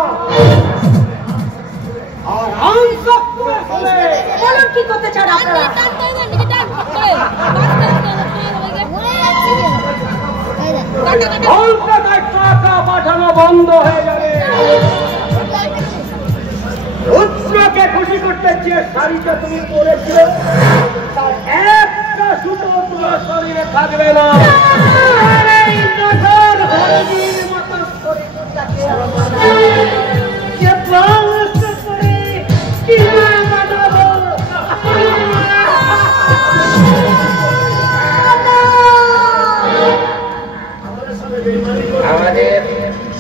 আর অন্তঃপুরে হলে বলুন কি করতে চান আপনারা? কলকাতায় টাকা পাঠানো বন্ধ হয়ে যাবে। রুদ্রকে খুশি করতে যে শাড়িটা তুমি পরেছিলে তার একটা সুতো তোমার শরীরে থাকবে না। এই নজর ভঙ্গির মতো শরীর তাকে যে বাংলাদেশ করে কি বানাবো।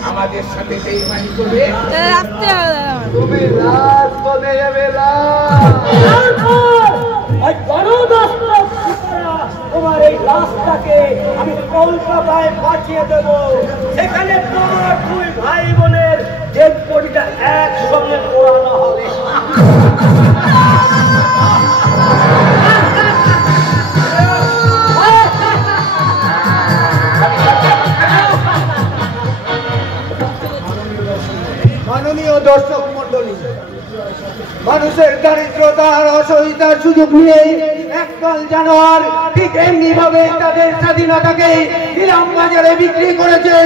আমাদের সাথে বেঈমানি করবে। তুমি লাশ বলে যাবে তোমার এই লাশটাকে আমি কলকাতায় পাঠিয়ে দেব। সেখানে তোমার দুই ভাই বোনের ডেড বডিটা একসঙ্গে পোড়ানো হবে। মাননীয় দর্শক মন্ডলী, মানুষের দারিদ্রতা আর অসহায়তার সুযোগ নিয়ে একদল জানোয়ার ঠিক এমনি ভাবে তাদের স্বাধীনতাকে নিলাম বাজারে বিক্রি করেছে।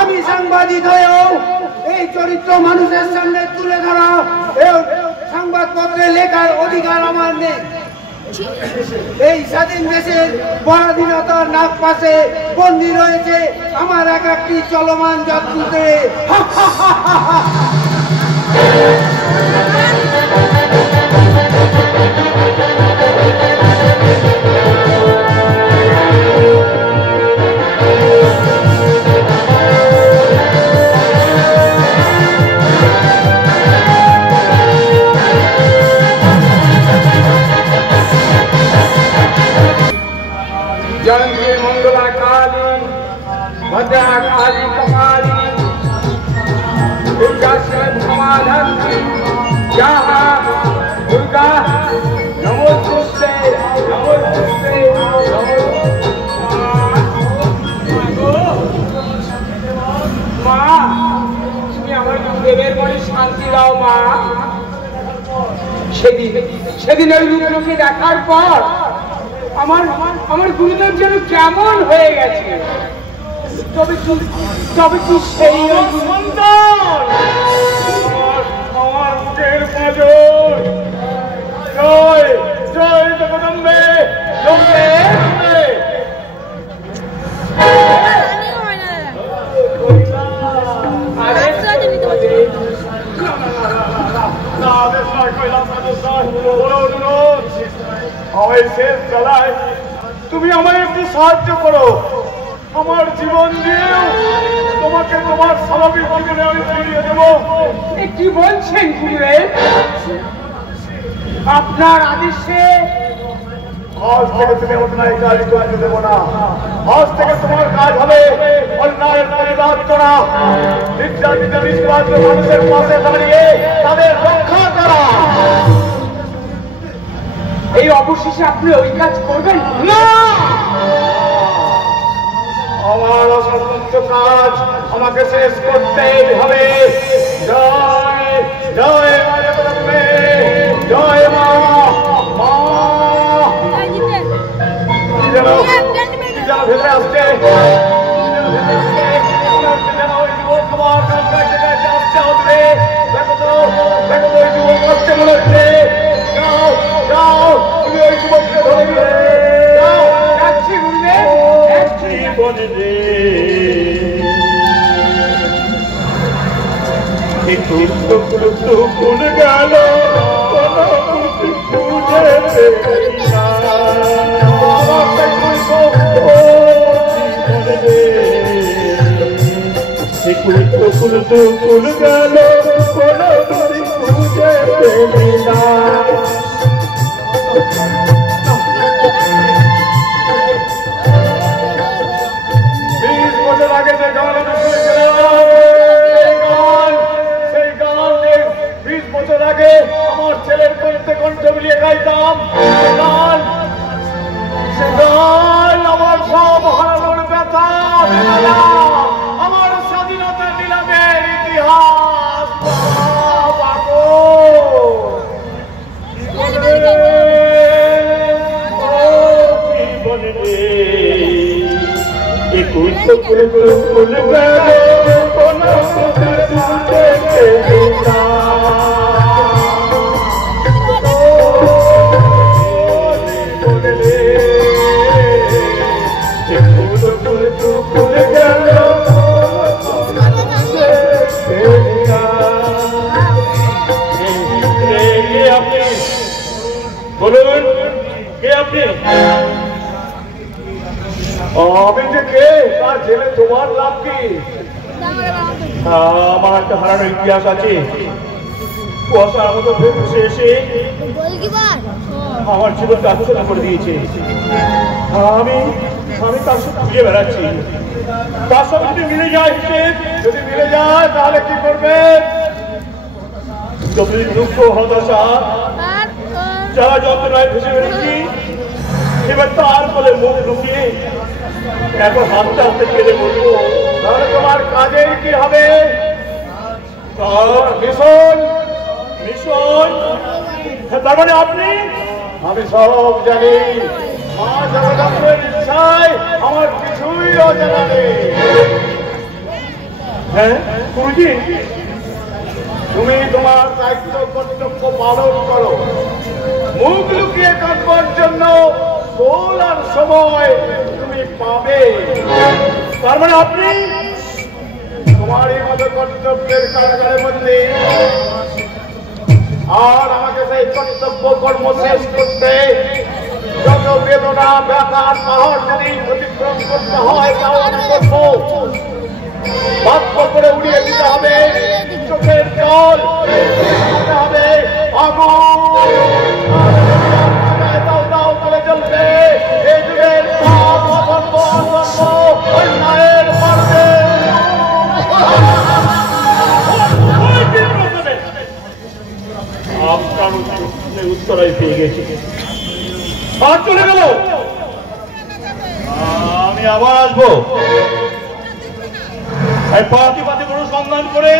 আমি সাংবাদিক হয়েও এই চরিত্র মানুষের সামনে তুলে ধরা সংবাদপত্রে লেখার অধিকার আমার নেই। এই স্বাধীন দেশের পরাধীনতার নাক পাশে বন্দী রয়েছে আমার এক একটি চলমান যাত্রীতে। जंगी मंगला काली भद्रा काली कपाली दुर्गा से समाधि जहाँ दुर्गा नमो तुस्ते नमो तुस्ते মা তুমি আমার দেবের মনে শান্তি দাও মা। সেদিন ওই রুদ্রকে দেখার পর আমার গুরুদেব যেন কেমন হয়ে গেছে। তবে কি সেই সন্তান আমার মুখের পাঁজর। জয় জয় জগদম্বে জম্বে তুমি আমায় একটু সাহায্য করো। আমার জীবন দিয়েও তোমাকে তোমার স্বাভাবিক জীবনে আমি ফিরিয়ে দেবো। কি বলছেন গুরুদেব? আপনার আদেশে আজ থেকে তুমি অন্যায় কাজ করতে দেবো না। আজ থেকে তোমার কাজ হবে অন্যায়ের প্রতিবাদ করা, নির্যাতিত নিষ্পাত্র মানুষের পাশে দাঁড়িয়ে তাদের রক্ষা করা। এই অবশেষে আপনি ওই কাজ করবেন না? আমার অসম্পূর্ণ কাজ আমাকে শেষ করতেই হবে। জয় জয় জয় মা। ভেতরে আসছে মনে হচ্ছে। কোন গেল কুল কুল গেল কোনো তুমি খুঁজে পেলি না। 20 বছর আগে যে গান আমি শুনেছিলাম, সেই গান 20 বছর আগে আমার ছেলের কণ্ঠে কণ্ঠ মিলিয়ে গাইতাম। সে গান আমার সব হারানোর ব্যথা, আমার স্বাধীনতা নিলামের ইতিহাস বলুন কে আপনি? আমি যে কে তার জেলে তোমার লাভ কি? আমার একটা হারানোর ইতিহাস আছে। কুয়াশার মতো ভেসে এসে আমার জীবনকে আলোচনা করে দিয়েছে। আমি তার সাথে খুঁজে বেড়াচ্ছি। তার সঙ্গে যদি মিলে যায় হিসেব, যদি মিলে যায় তাহলে কি করবেন? যদি দুঃখ হতাশা যারা যন্ত্রণায় ভেসে বেড়েছি, এবার তার ফলে মুখ লুকিয়ে এখন হাতে হাতে কেঁদে বলবো, তাহলে তোমার কাজের কি হবে? মিশন মিশন তার মানে আপনি? আমি সব জানি। মা জগদম্বের ইচ্ছায় আমার কিছুই অজানা নেই। হ্যাঁ গুরুজি, তুমি তোমার দায়িত্ব কর্তব্য পালন করো। মুখ লুকিয়ে কাঁদবার জন্য কোল আর সময় তুমি পাবে। তার মানে আপনি তোমার এই মতো কর্তব্যের কারাগারের মধ্যে, আর আমাকে সেই কর্তব্য কর্ম শেষ করতে যত বেদনা ব্যথার পাহাড় যদি অতিক্রম করতে হয় তাও আমি করবো। বাধ্য করে উড়িয়ে দিতে হবে চোখের জল, হবে আগুন, দাও দাও করে চলবে এই যুগের পাপ অধর্ম অন্যায়ের পারবে। আপনার উত্তরায় পেয়ে গেছি। আর চলে গেল, আমি আবার আসবো। পাতি পাতি কোনো সন্ধান করে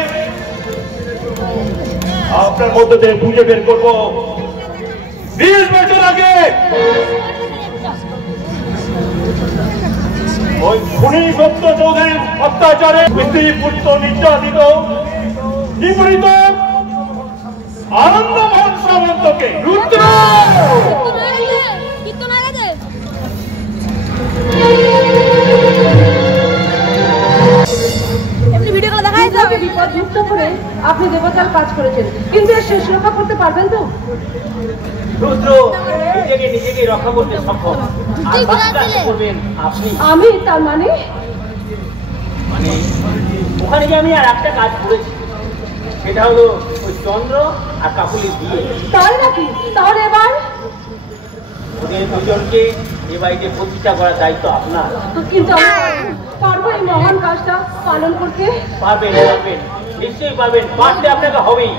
আপনার মধ্যে থেকে খুঁজে বের করবো 20 বছর আগে ওই খুনি সত্য চৌধুরীর অত্যাচারে পিতৃপুত্র নির্যাতিত নিপীড়িত আনন্দমোহন সামন্তকে রুদ্র বিপদমুক্ত করে আপনি দেবতার কাজ করেছেন, কিন্তু এর শেষ রক্ষা করতে পারবেন তো? রুদ্র নিজেকে রক্ষা করতে সক্ষম, আমি তার মানে ওখানে গিয়ে আমি আর একটা কাজ করেছি, সেটা হলো ওই চন্দ্র আর কাকুলির বিয়ে। তাই নাকি? তাহলে এবার ওদের দুজনকে এ বাড়িতে প্রতিষ্ঠা করার দায়িত্ব আপনার। কিন্তু পারবো এই মহান কাজটা পালন করতে? পারবেন, নিশ্চয়ই পারবেন। পারতে আপনাকে হবেই,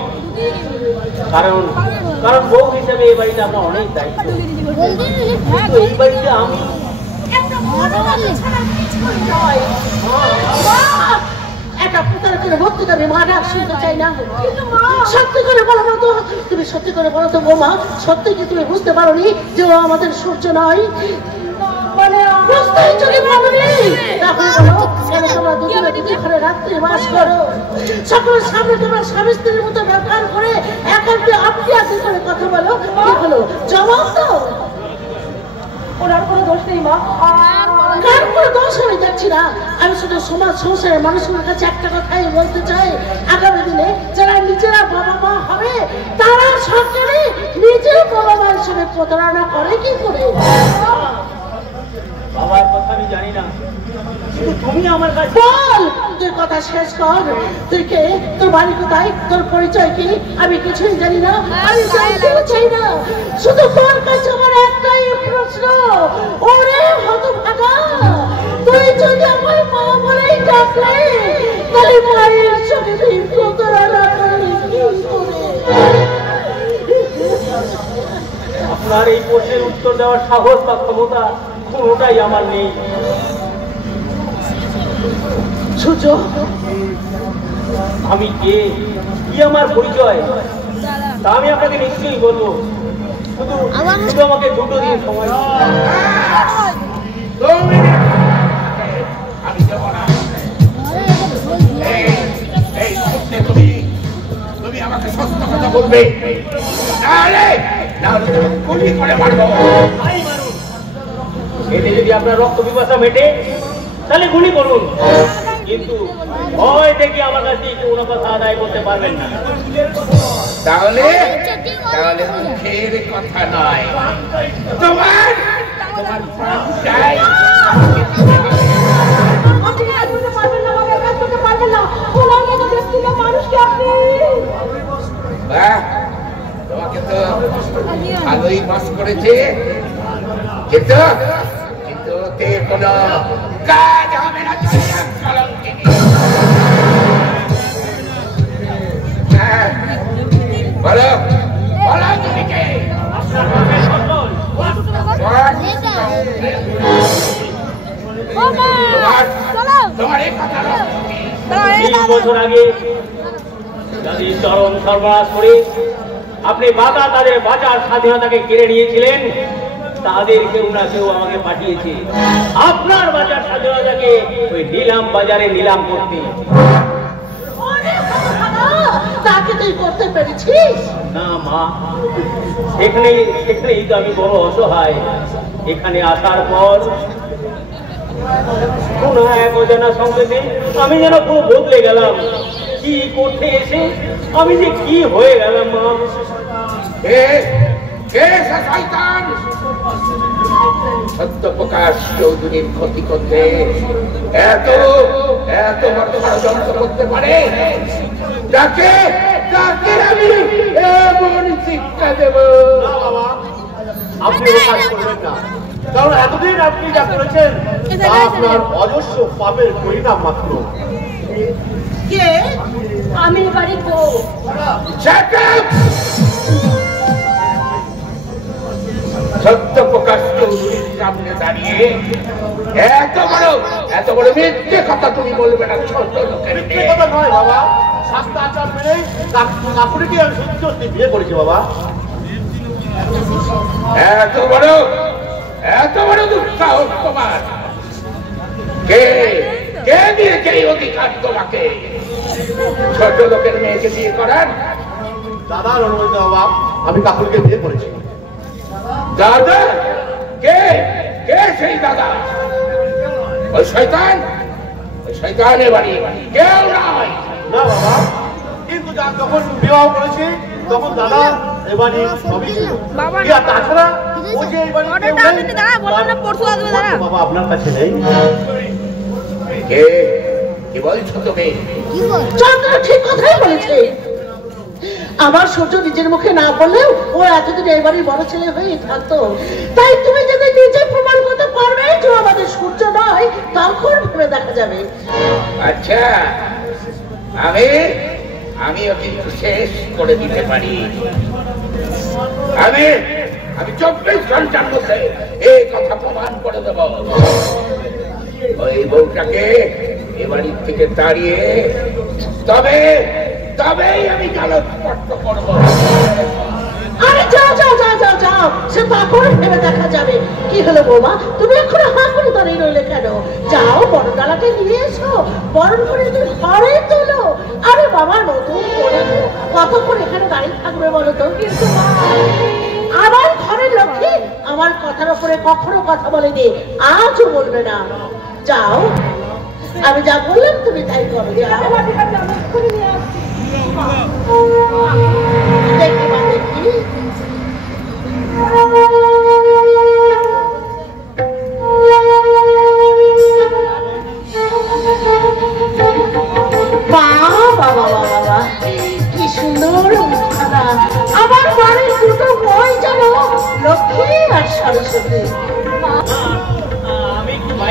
কারণ বউ হিসেবে এই বাড়িতে আপনার অনেক দায়িত্ব। এই বাড়িতে আমি একটা পুতার করে ভর্তি করে মা ডাক শুনতে চাই না। সত্যি করে বলো না তো, তুমি সত্যি করে বলো তো বৌমা, সত্যি কি তুমি বুঝতে পারোনি যে ও আমাদের সূর্য নয়? মানে বুঝতেই চলে পারোনি? তাহলে বলো কেন তোমরা দুজনে দুটি ঘরে রাত্রি বাস করো? সকলের সামনে তোমার স্বামী স্ত্রীর মতো ব্যবহার করে একান্তে আপনি আপনি করে কথা বলো, কি হলো? জবাব দাও। ওনার কোনো দোষ নেই মা। কার কোনো দোষ আমি দেখছি না। আমি শুধু সমাজ সংসারের মানুষের কাছে একটা কথাই বলতে চাই, আগামী দিনে যারা নিজেরা বাবা মা হবে তারা সরকারে নিজের বাবা মায়ের সঙ্গে প্রতারণা করে কি করে? বাবার কথা আমি জানি না, কিন্তু তুমি আমার কাছে বল তুই কথা শেষ কর। তুই কে? তোর বাড়ি কোথায়? তোর পরিচয় কি? আমি কিছুই জানি না, আমি জানতেও চাই না। শুধু তোর কাছে আমার একটাই প্রশ্ন, ওরে হতভাগা, তুই যদি আমার মা বলেই ডাকলে তাহলে মায়ের সঙ্গে তুই প্রতারণা করলি কি করে? আপনার এই প্রশ্নের উত্তর দেওয়ার সাহস বা ক্ষমতা কোনোটাই আমার নেই। সূর্য, আমি কে, কি আমার পরিচয় তা আমি আপনাকে নিশ্চয়ই বলবো। শুধু শুধু আমাকে 2 দিন সময় দিন। আমি দেব না। এই মুহূর্তে তুমি আমাকে সত্য কথা বলবে, নাহলে গুলি করে মারবো। এতে যদি আপনার রক্ত পিপাসা মেটে তাহলে গুলি করুন, কিন্তু ভয় দেখে আমার কাছে কোনো কথা আদায় করতে পারবেন না। তাহলে মুখের কথা নয়, তোমার প্রাণ চাই। তোমাকে তো ভালোই বাস করেছে, কিন্তু কোনো কাজ হবে না। বলো বলো তুমি কে? তোমার এই কথা 30 বছর আগে যাদের চরম সর্বনাশ করে আপনি তাদের বাঁচার স্বাধীনতাকে কেড়ে নিয়েছিলেন, তাদের কেউ না কেউ আমাকে পাঠিয়েছে আপনার বাঁচার স্বাধীনতাকে ওই নিলাম বাজারে নিলাম করতে। তাকে তুই করতে পেরেছিস? না মা, সেখানেই তো আমি বড় অসহায়। এখানে আসার পর কোন এক অজানা সংকেতে আমি যেন পুরো বদলে গেলাম। কি করতে এসে আমি যে কি হয়ে গেলাম মা। সত্যপ্রকাশ চৌধুরীর ক্ষতি করতে এত বড় ষড়যন্ত্র করতে পারে, তাকে আমি এমন শিক্ষা দেব। আপনি কাজ করবেন না, কারণ এতদিন আপনি যা করেছেন তা আপনার অজস্র পাপের পরিণাম মাত্র। কে? আমি বাড়ি গো। সত্যপ্রকাশ চৌধুরীর সামনে দাঁড়িয়ে এত বড় মিথ্যে কথা তুমি বলবে না। ছোট লোকের মিথ্যে কথা নয় বাবা, শাস্ত্র আচার মেনে কাকুরিকে আমি সত্যি সত্যি বিয়ে করেছি বাবা। এত বড় দুঃসাহস তোমার! কে দিয়েছে এই অধিকার তোমাকে ছোট লোকের মেয়েকে বিয়ে করার? দাদার অনুমতি বাবা, আমি কাকুরিকে বিয়ে করেছি। দাদা? কে সেই দাদা? ওই শয়তানের বাড়ি কেউ নয়। না বাবা, কিন্তু যখন বিবাহ করেছি তখন দাদা এবারে সবই ছিল। তাছাড়া ওই যে বাবা আপনার কাছে নেই। কি বলছো তুমি? চন্দ্র ঠিক কথাই বলেছে। আমার সূর্য নিজের মুখে না বললেও ও এতদিন এবারই বড় ছেলে হয়েই থাকতো। তাই তুমি যদি নিজে প্রমাণ করতে পারবে যে আমাদের সূর্য নয়, তখন ভেবে দেখা যাবে। আচ্ছা, আমিও কিন্তু শেষ করে দিতে পারি। আমি 24 ঘন্টার মধ্যে এই কথা প্রমাণ করে দেব। ওই বউটাকে এ বাড়ির থেকে তাড়িয়ে তবেই আমি গালস্পর্শ করবো। আরে যাও, সে তখন ভেবে দেখা যাবে। কি হলো বৌমা, তুমি এখন হা করে দাঁড়িয়ে রইলে কেন? যাও, বড় ডালাকে নিয়ে এসো, বরণ করে ঘরে তোলো। আরে বাবা, নতুন করে কতক্ষণ এখানে দাঁড়িয়ে থাকবে বলো তো? কিন্তু আমার ঘরের লক্ষ্মী আমার কথার উপরে কখনো কথা বলেনি, আজও বলবে না। যাও, আমি যা বললাম তুমি তাই করো। দেখি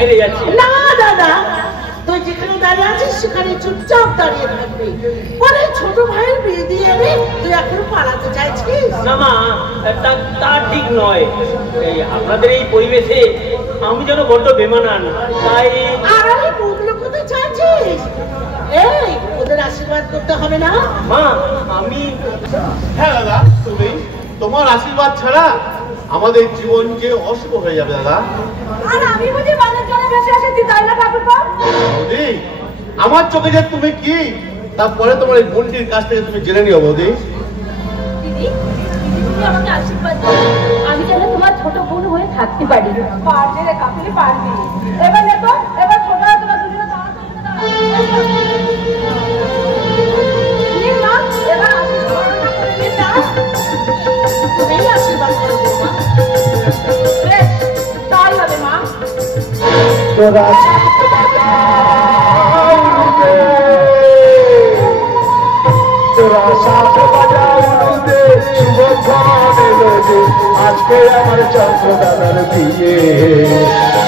বাইরে যাচ্ছি। না দাদা, তুই যেখানে দাঁড়িয়ে আছিস সেখানে চুপচাপ দাঁড়িয়ে থাকবি। পরে ছোট ভাইয়ের বিয়ে দিয়ে এনে তুই এখন পালাতে চাইছিস? না মা, তা ঠিক নয়। এই আপনাদের এই পরিবেশে আমি যেন বড্ড বেমানান, তাই। আর আমি বদলে করতে চাইছিস? এই ওদের আশীর্বাদ করতে হবে না? মা আমি, হ্যাঁ দাদা, তুমি তোমার আশীর্বাদ ছাড়া আমাদের জীবন যে অশুভ হয়ে যাবে দাদা। আর আমি বুঝি বাজার চলে বসে এসেছি, তাই না ঠাকুরপো? বৌদি, আমার চোখে যে তুমি কি, তারপরে তোমার এই বোনটির কাছ থেকে তুমি জেনে নিও বৌদি। দিদি, তুমি আমাকে আশীর্বাদ দাও, আমি যেন তোমার ছোট বোন হয়ে থাকতে পারি। পারবে রে কাকুলি, পারবি। এবার দেখো, এবার ছোটরা তোরা দুজনে দাঁড়াতে এবার আশীর্বাদ করে নিন না। তুমি আশীর্বাদ করবো মা। বেশ, তাই হবে মা। তোরা সাত বাজাও দে, শুভক্ষণ এলো যে আজকে আমার চন্দ্র দাদার বিয়ে।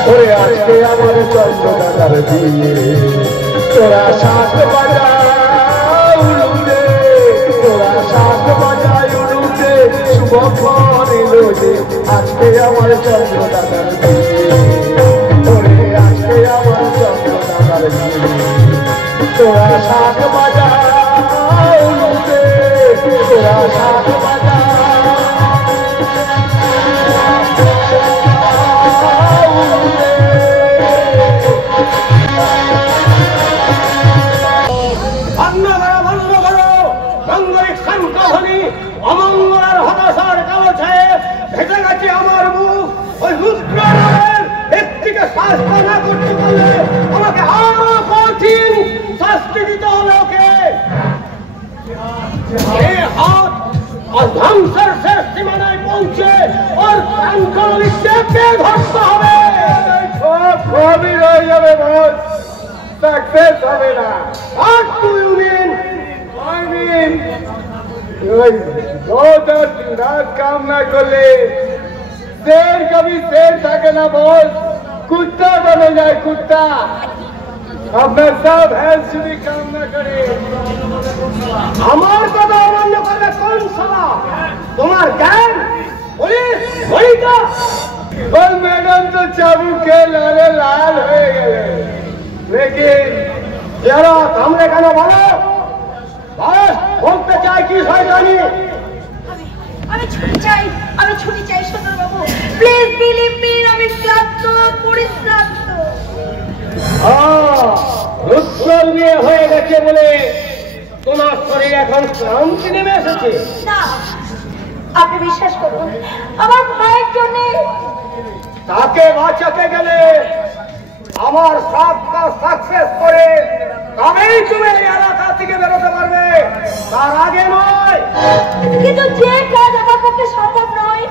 ওরে আজকে আমার চন্দ্র দাদার বিয়ে। তোরা সাত বাজাও দে, তোরা সাত বাজায় উঠে শুভক্ষণ এলো যে আজকে আমার চন্দ্র দাদার বিয়ে। ওরে আজকে আমার চন্দ্র দাদার বিয়ে। তোরা সাত বাজাও দে, তোরা সাত বাজাও। মাঙ্গলিক শঙ্খধ্বনি, অমঙ্গলার হতাশার কালোছায়ে ভেসে গেছে আমার মুখ। ওই রুদ্র নামের ব্যক্তিকে শাস্তি না করতে পারলে আমাকে আরো কঠিন শাস্তি দিতে হবে ওকে। এই হাত আর ধ্বংসের শেষ সীমানায় পৌঁছে ওর প্রাণকলবি চেপে ধরতে হবে। সব সবই রয়ে যাবে বস, সাকসেস হবে না। আর তুই উনিন रात काम ना करले शेर कभी शेर থাকে না বস, कुत्ता बने जाए कुत्ता। अपना सब हेल्थ भी काम ना करे। আমার কথা অমান্য করলে কোন সালা? তোমার জ্ঞান পুলিশ হইতা। और मैडम तो चाबुक के लाले लाल हो गए, लेकिन যারা থামলে কেন বলো? বস, বলতে চাই কি শয়তানি? আমি ছুটি চাই, আমি ছুটি চাই সদর বাবু, প্লিজ বিলিভ মি, আমি ক্লান্ত, পরিশ্রান্ত। রুদ্রর বিয়ে হয়ে গেছে বলে তোমার শরীরে এখন ক্লান্তি নেমে এসেছে। না, আপনি বিশ্বাস করুন, আমার ভাইয়ের জন্য। তাকে বাঁচাতে গেলে আমার সব কাজ সাকসেস করে তবেই তুমি এই এলাকা থেকে বেরোতে পারবে, তার আগে নয়। কিন্তু যে কাজ আমার পক্ষে সম্ভব নয়।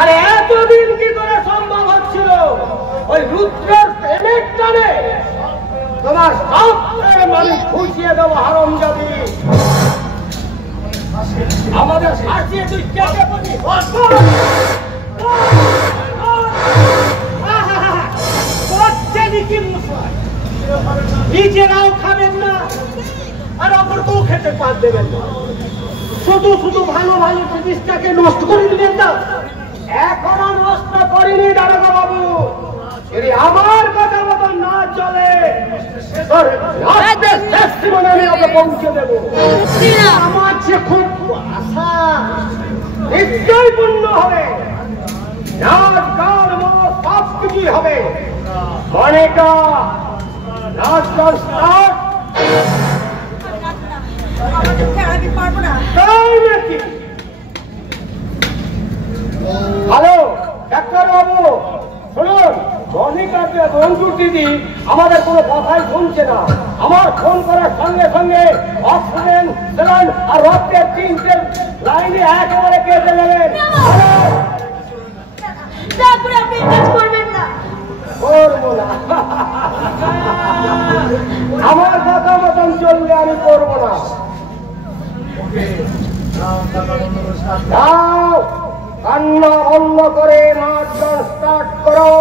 আরে এতদিন কি করে সম্ভব হচ্ছিল? ওই রুদ্রের প্রেমের টানে তোমার সব প্রেম আমি খুঁজিয়ে দেবো হারামজাদি। আমাদের সাজিয়ে তুই কেটে পড়ি। নিজেরাও খাবেন না আর অপরকেও খেতে পার দেবেন না, শুধু শুধু ভালো ভালো জিনিসটাকে নষ্ট করে দিলেন না। এখনো নষ্ট করিনি দারোগা বাবু, যদি আমার কথা মতো না চলে আমি ওকে পৌঁছে দেবো। আমার যে খুব আশা নিশ্চয় পূর্ণ হবে, নাচ গান মত সব কিছুই হবে। অনেকা নাচ গান স্টার্ট। হ্যালো ডাক্তার বাবু, শুনুন, মনিকাকে রঞ্জুর দিদি আমাদের কোনো কথাই শুনছে না। আমার ফোন করার সঙ্গে সঙ্গে অক্সিজেন, স্যালাইন আর রক্তের 3টে লাইনে একেবারে কেটে গেলেন। তারপরে আপনি কাজ করবেন না। করবো না, আমার কথা মতন চললে আমি করবো না। যাও, কান্না বন্ধ করে নাচ গান স্টার্ট করো।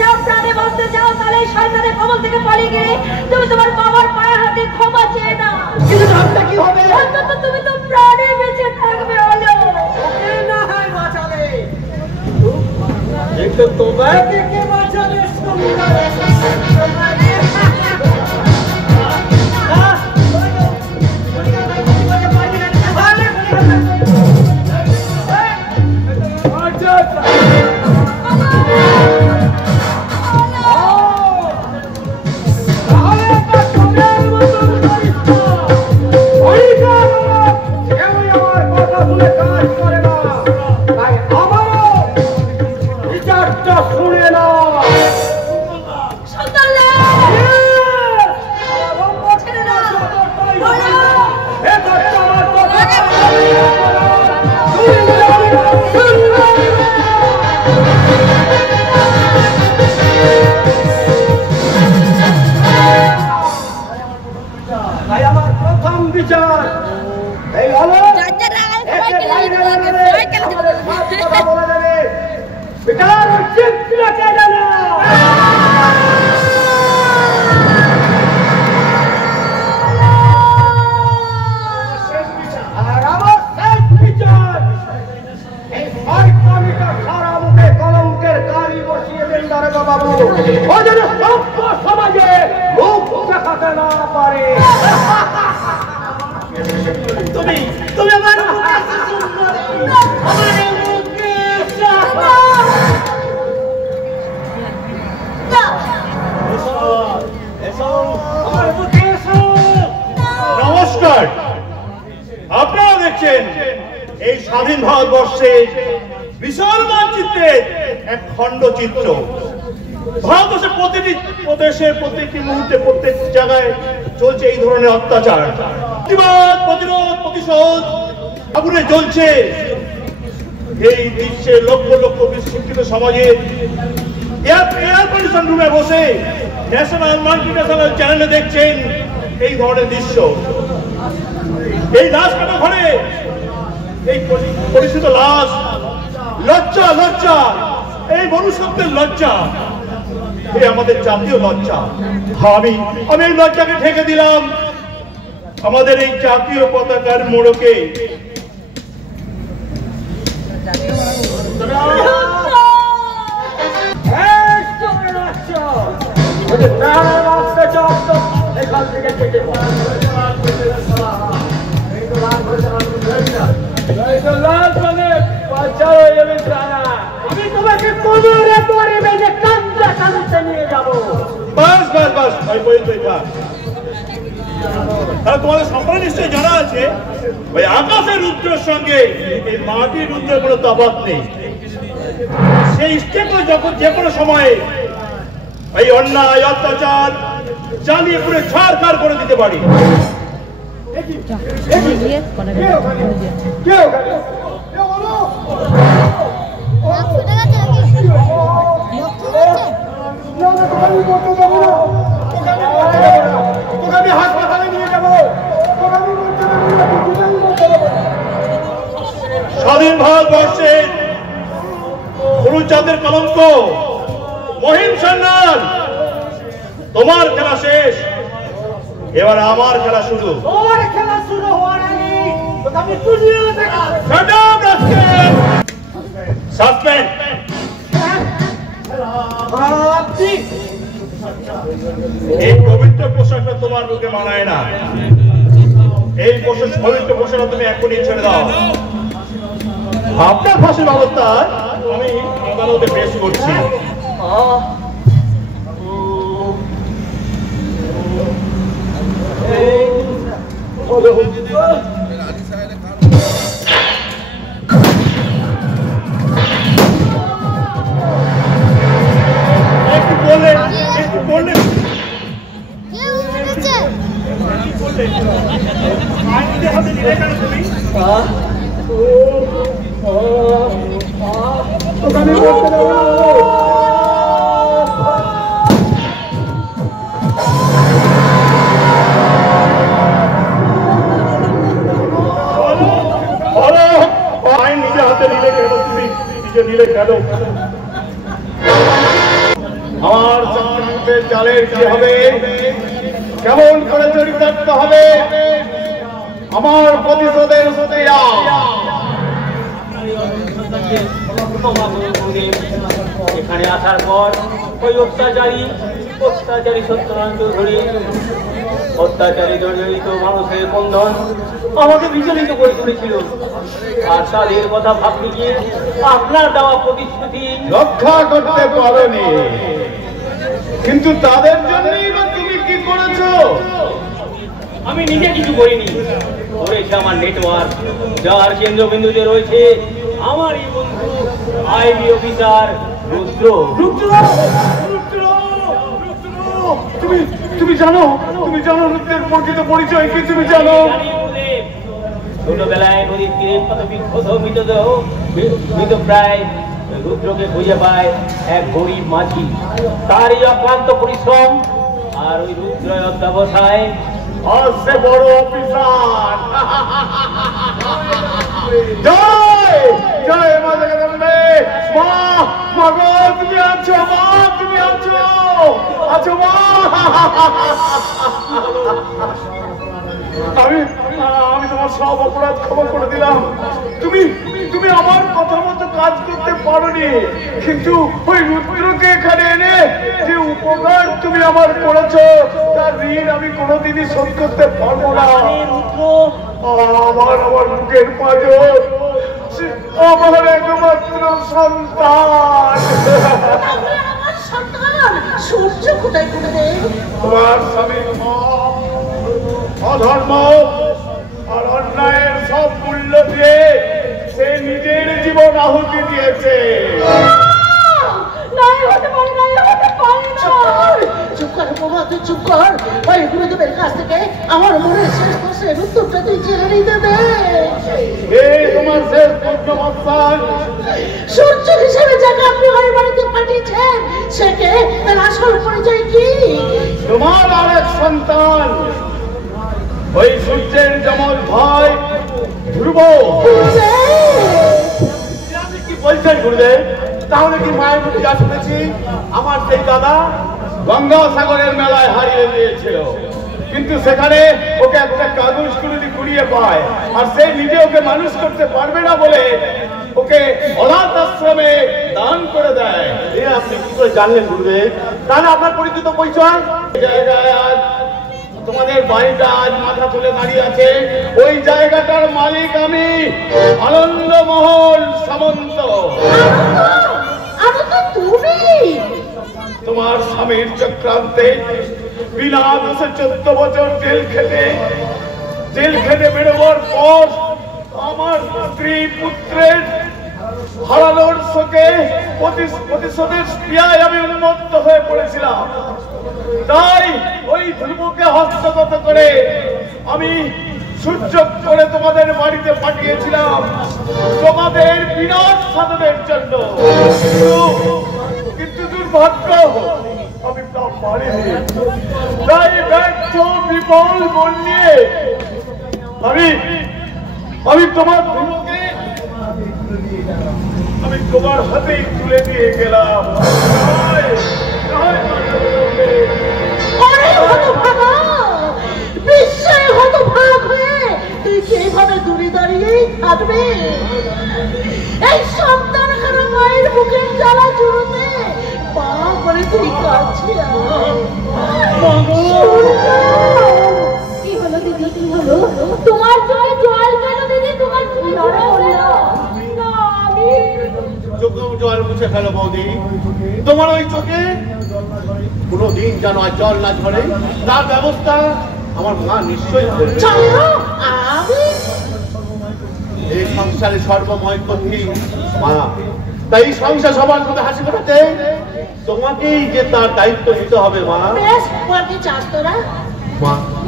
চাও, প্রাণে বাঁচতে চাও, তাহলে শয়তানের কবল থেকে পালিয়ে গিয়ে তুমি তোমার বাবার পায়ের হাতে ক্ষমা চেয়ে নাও। কিন্তু ভাবটা কি হবে? অন্তত তুমি তো প্রাণে বেঁচে থাকবে। হলো ওকে না হয় বাঁচাবে, কিন্তু তোমাকে কে বাঁচাবে? নমস্কার। আপনারা দেখছেন এই স্বাধীন ভারতবর্ষে বিশাল মানচিত্রের এক খণ্ডচিত্র। ভারতবর্ষের প্রতিটি প্রদেশে প্রত্যেকটি মুহূর্তে প্রত্যেক জায়গায় চলছে এই ধরনের অত্যাচার, প্রতিবাদ, প্রতিরোধ, প্রতিশোধ আগুনে জ্বলছে। এই দৃশ্যে লক্ষ লক্ষ বিশিক্ষিত সমাজে এয়ার কন্ডিশন রুমে বসে ন্যাশনাল মাল্টিন্যাশনাল চ্যানেলে দেখছেন এই ধরনের দৃশ্য। এই লাশ কাটা ঘরে এই পরিচিত লাশ, লজ্জা লজ্জা, এই মনুষ্যত্বের লজ্জা, এই আমাদের জাতীয় লজ্জা। আমি এই লজ্জাকে ঠেকে দিলাম আমাদের এই জাতীয় পতাকার মোড়কে। আমি তোমাকে কোমরে পরে বেঁধে কান্দা কান্দতে নিয়ে যাবো। বাস বাস বাস, তোমাদের সম্পর্কে নিশ্চয়ই জানা আছে, ওই আকাশের রুদ্রের সঙ্গে এই মাটির রুদ্রের কোনো তফাৎ নেই। সেই স্টেপে যখন যে কোনো সময়ে এই অন্যায় অত্যাচার জ্বালিয়ে পুরো ছাড়খাড় করে দিতে পারি। স্বাধীন ভারতবর্ষের হলুদ কলঙ্ক মহিম সান্যাল, তোমার খেলা শেষ, এবার আমার খেলা শুরু। তোমার খেলা শুরু হওয়ার আগে আমি তুলিও দেখা। সাসপেন্ড। এই পবিত্র পোশাকটা তোমার মুখে মানায় না। এই পবিত্র পোশাকটা তুমি এখনই ছেড়ে দাও। আপনার ফাঁসির ব্যবস্থা আমি আদালতে পেশ করছি। একটু বললেন আইনদের হাতে নিলে কেন তুমি? আইন নিজে হাতে নিলে কেন তুমি? নিজে নিলে কেন? আমার চক্রান্তের জালের কি হবে, কেমন করে চরিতার্থ হবে আমার প্রতিশোধের সতেয়া। এখানে আসার পর ওই অত্যাচারী সত্যনারায়ণ চৌধুরী অত্যাচারী জড়িত মানুষের বন্ধন আমাকে বিচলিত করে তুলেছিল। আর তাদের কথা ভাবতে গিয়ে আপনার দেওয়া প্রতিশ্রুতি রক্ষা করতে পারোনি, কিন্তু তাদের জন্যই বা তুমি কি করেছো? আমি নিজে কিছু করিনি, করেছে আমার নেটওয়ার্ক, যার কেন্দ্রবিন্দুতে রয়েছে আমার এই বন্ধু আইবি অফিসার রুদ্র। তুমি জানো রুদ্রের প্রকৃত পরিচয় কি? তুমি জানো ছোটবেলায় নদীর তীরে কত বিক্ষত মৃতপ্রায় রুদ্রকে খুঁজে পায় এক গরিব মাঝি। তারই অক্লান্ত পরিশ্রম আর ওই রুদ্র অধ্যবসায় সে বড় অফিসার। জয় জয় মা জগদম্বে। মা গো, তুমি আছো মা, তুমি আছো মা। আমি তোমার সব অপরাধ ক্ষমা করে দিলাম। তুমি আমার কথা মতো কাজ করতে পারোনি, কিন্তু ওই রুদ্রকে এখানে এনে যে উপকার তুমি আমার করেছো তার ঋণ আমি কোনোদিনই শোধ করতে পারবো না। আমার বুকের পাঁজর, আমার একমাত্র সন্তান। সূর্য কোথায় করে তোমার স্বামীর অধর্ম আর অন্যায়ের সব মূল্য দিয়ে সে নিজের জীবন আহুতি দিয়েছে। চুপ কর বাবা, তুই চুপ কর। ওই গুরুদেবের কাছ থেকে আমার মনের শেষ প্রশ্নের উত্তরটা তুই জেনে নিতে দে। তোমার শেষ প্রশ্ন সূর্য হিসেবে যাকে আপনি ওই বাড়িতে পাঠিয়েছেন সে কে, তার আসল পরিচয় কি? তোমার আরেক সন্তান, ওই সূর্যের যমজ ভাই ধ্রুব। আপনি কি বলছেন গুরুদেব? তাহলে কি মায়ের মুখে যা শুনেছি আমার সেই দাদা গঙ্গাসাগরের মেলায় হারিয়ে দিয়েছিল, কিন্তু সেখানে ওকে একটা কাগজ কুড়িয়ে পায়, আর সে নিজে ওকে মানুষ করতে পারবে না বলে ওকে অনাথ আশ্রমে দান করে দেয়। আপনি কি করে জানলেন গুরুদেব? তাহলে আপনার পরিচিত পরিচয় জায়গায় আজ তোমাদের বাড়িটা আজ মাথা তুলে দাঁড়িয়ে আছে, ওই জায়গাটার মালিক আমি, আনন্দমহল সামন্ত। তুমি তোমার স্বামীর চক্রান্তে বিনা দোষে 14 বছর জেল খেটে বেরোবার পর আমার স্ত্রী পুত্রের হারানোর শোকে প্রতিশোধের স্পৃহায় আমি উন্মত্ত হয়ে পড়েছিলাম। তাই ওই ধ্রুবকে হস্তগত করে আমি সুযোগ করে তোমাদের বাড়িতে পাঠিয়েছিলাম তোমাদের বিনাশ সাধনের জন্য, কিন্তু দুর্ভাগ্য আমি তা পারিনি। তাই ব্যর্থ বিফল মন নিয়ে আমি তোমার ধ্রুবকে আমি তোমার হাতেই তুলে দিয়ে গেলাম। বিস্ময় হতভাগ হয়ে তুই কিভাবে দূরে দাঁড়িয়েই থাকবে? এই সন্তান খানা মায়ের বুকের জ্বালা জুড়তে পা করে তুই কাঁদছিস। কি হলো দিদি, কি হলো? তোমার চোখে জল কেন দিদি? তোমার জল মুছে ফেলো বৌদি, তোমার ওই চোখে কোনোদিন যেন আর জল না ঝরে তার ব্যবস্থা আমার মা নিশ্চয়ই করবে। এই সংসারে সর্বময় করছি মা, তাই সংসার সবার মধ্যে হাসি ফোটাতে তোমাকেই যে তার দায়িত্ব নিতে হবে মা।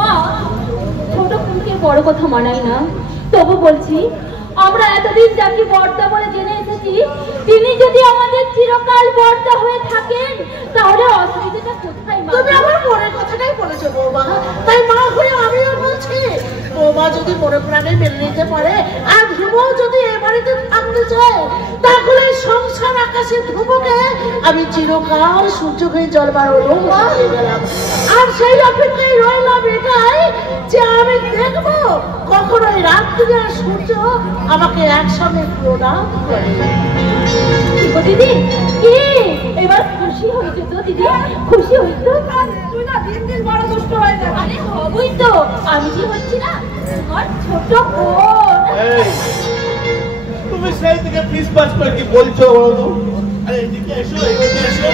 মা, ছোট ফুলকে বড় কথা মানাই না, তবু বলছি আমরা এতদিন যাকে বর্দা বলে জেনে এসেছি তিনি যদি আমাদের চিরকাল বর্দা হয়ে থাকেন তাহলে অসুবিধাটা কোথায়? তুমি আমার মনের কথাটাই বলেছো বৌমা, তাই মা হয়ে আমিও বলছি বৌমা যদি মনে প্রাণে মেনে নিতে পারে আর ধ্রুব যদি বাড়িতে থাকতে চায়, তাহলে সংসার আকাশে ধ্রুবকে আমি চিরকাল সূর্য হয়ে জলবার লম্বা হয়ে গেলাম। আর সেই অপেক্ষায় রইলাম এটাই যে আমি দেখবো কখনোই রাত্রি আর সূর্য আমাকে একসঙ্গে প্রণাম করে। দিদি কি এবার খুশি হয়েছে তো? দিদি খুশি হইতো? তুই না দিন দিন বড় দুষ্ট হয়ে যাবে। আরে হবই তো, আমি কি হচ্ছি না তোমার ছোট বোন। তুমি সেই থেকে ফিস পাস করে কি বলছো বলো তো? আরে এদিকে এসো, এদিকে এসো।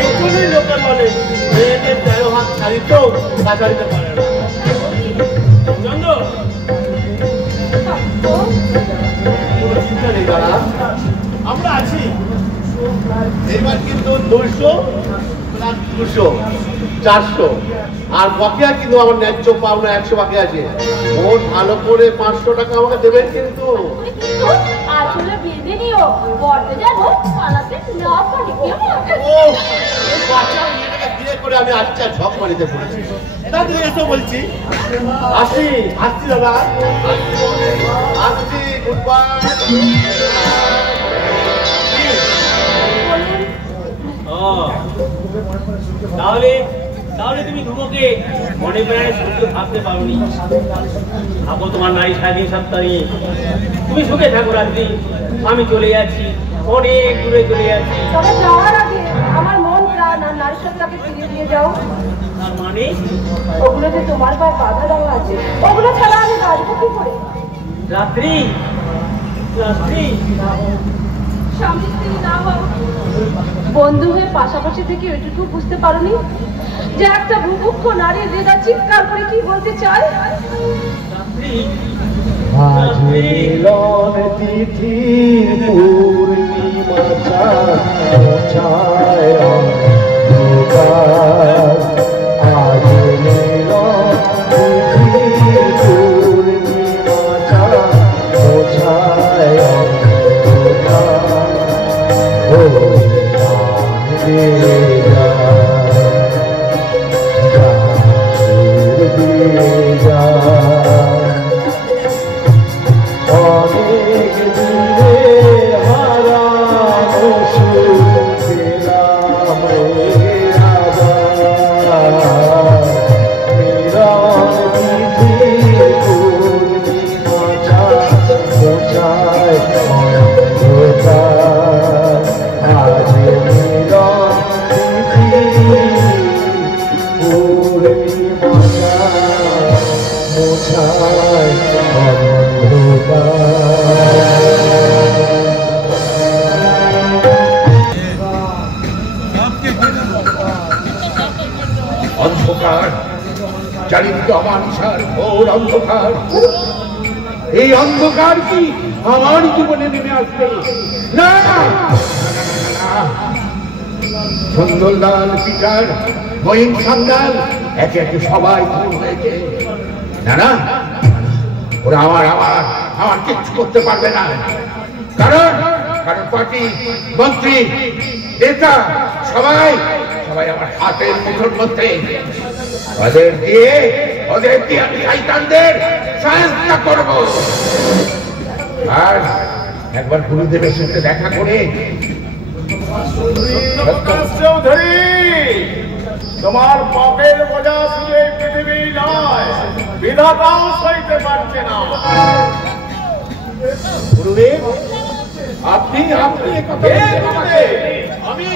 এইগুলোই লোকে বলে মেয়েদের 13 হাত ছাড়ি তো কাছাড়িতে পারে না। চন্দ্র কোনো চিন্তা নেই দাদা, আমরা আছি। এবার কিন্তু 200 প্লাস 200 400 আর বকেয়া কিন্তু আমার ন্যায্য পাওনা 100 বাকি আছে। ওর ভালো করে 500 টাকা আমাকে দেবেন কিন্তু। আসলে বেঁধে নিও, বড়তে যাবো পালাতে না পারি। ও বাচ্চা মেয়েটাকে বিয়ে করে আমি আচ্ছা ঝক মারিতে পড়েছি। দাদা এসো বলছি। আসি আসছি দাদা, আসছি। Good bye. তাহলে তাহলে তুমি ধ্রুবকে মনে প্রাণে সুস্থ থাকতে পারোনি। ভাবো তোমার নারী স্বাধীন সত্তা নিয়ে তুমি সুখে থাকো রাত্রি। আমি চলে যাচ্ছি, অনেক দূরে চলে যাচ্ছি। তবে যাওয়ার আগে আমার মন প্রাণ আর নারী সত্তাকে ফিরিয়ে দিয়ে যাও। তার মানে ওগুলোতে তোমার পায়ে বাধা দেওয়া আছে, ওগুলো ছাড়া আমি বাঁচবো কি করে? রাত্রি রাত্রি স্বামী স্ত্রী না হও, বন্ধু হয়ে পাশাপাশি থেকে এটুকু বুঝতে পারোনি যে একটা বুভুক্ষ নারীর হৃদয় চিৎকার করে কি বলতে চায়? রাত্রি আজ মিলন তিথি পূর্ণিমা ছায় অন্ধকার। আজ মিলন তিথি পূর্ণিমা ছায় অন্ধকার। ও অনেক দিনে হারানো সুখ পেলাম আবার। মিলন তিথি পূর্ণিমা মোছায় অন্ধকার। আজ মিলন তিথি পূর্ণিমা মোছায় অন্ধকার চারিদিক অমানুষার ঘোর অন্ধকার। এই অন্ধকার কি আমার জীবনে নেমে আসবে? না, সুন্দরলাল পিটার মহিম সান্দাল একে একে সবাই খুন হয়েছে। না না, ওরা আমার আমার আমার কিচ্ছু করতে পারবে না। কারণ কারণ পার্টি মন্ত্রী নেতা সবাই সবাই আমার হাতের মুঠোর মধ্যে। ওদের দিয়ে আমি শয়তানদের সাহায্য করব। আর একবার গুরুদেবের সাথে দেখা করে চৌধুরী, তোমার পাপের বোঝা শুধু এই পৃথিবী নয়, বিধাতাও সইতে পারছে না। গুরুদেব, আপনি আপনি আমি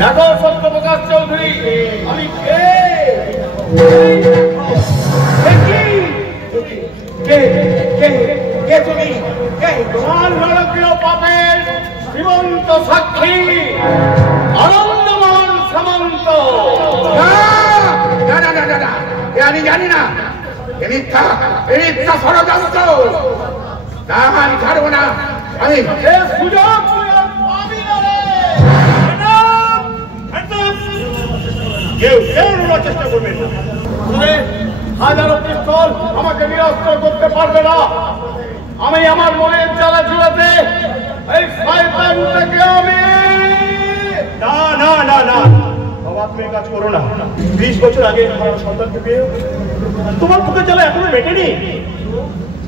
দেখো সত্যপ্রকাশ চৌধুরী, আমি কে? পাপের শ্রীমন্ত সাক্ষী আনন্দমোহন সামন্ত। আমি জানি না, মিথ্যা ষড়যন্ত্র। না, আমি ছাড়বো না। আমি সুযোগ কেউ চেষ্টা করবেন না। হাজারো পিস্তল আমাকে নিরস্ত করতে পারবে না। আমি আমার মনের জ্বালা জুড়াতে এই শয়তানটাকে আমি না না না না বাবা, তুমি কাজ করো না। 20 বছর আগে আমার সন্তানকে পেয়ে তোমার বুকের জ্বালা এখনো মেটেনি।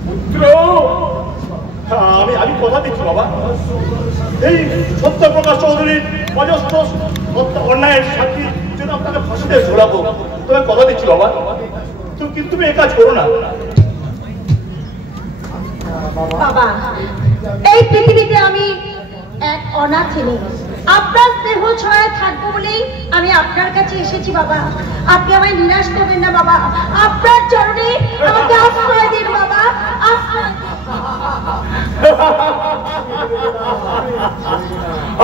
পুত্র, আমি কথা দিচ্ছি বাবা, এই সত্যপ্রকাশ চৌধুরীর অজস্র অন্যায়ের সাক্ষী জন্য আপনাকে ফাঁসিতে ঝোলাবো। তোমার কথা দিচ্ছি বাবা, কিন্তু তুমি এই কাজ করো না। বাবা, এই পৃথিবীতে আমি এক অনাথিনী, আপনার স্নেহ ছড়ায় থাকবো বলেই আমি আপনার কাছে এসেছি বাবা। আপনি আমায় নিরাশ করবেন না বাবা, আপনার চরণে আমাকে আশ্রয় দিন বাবা।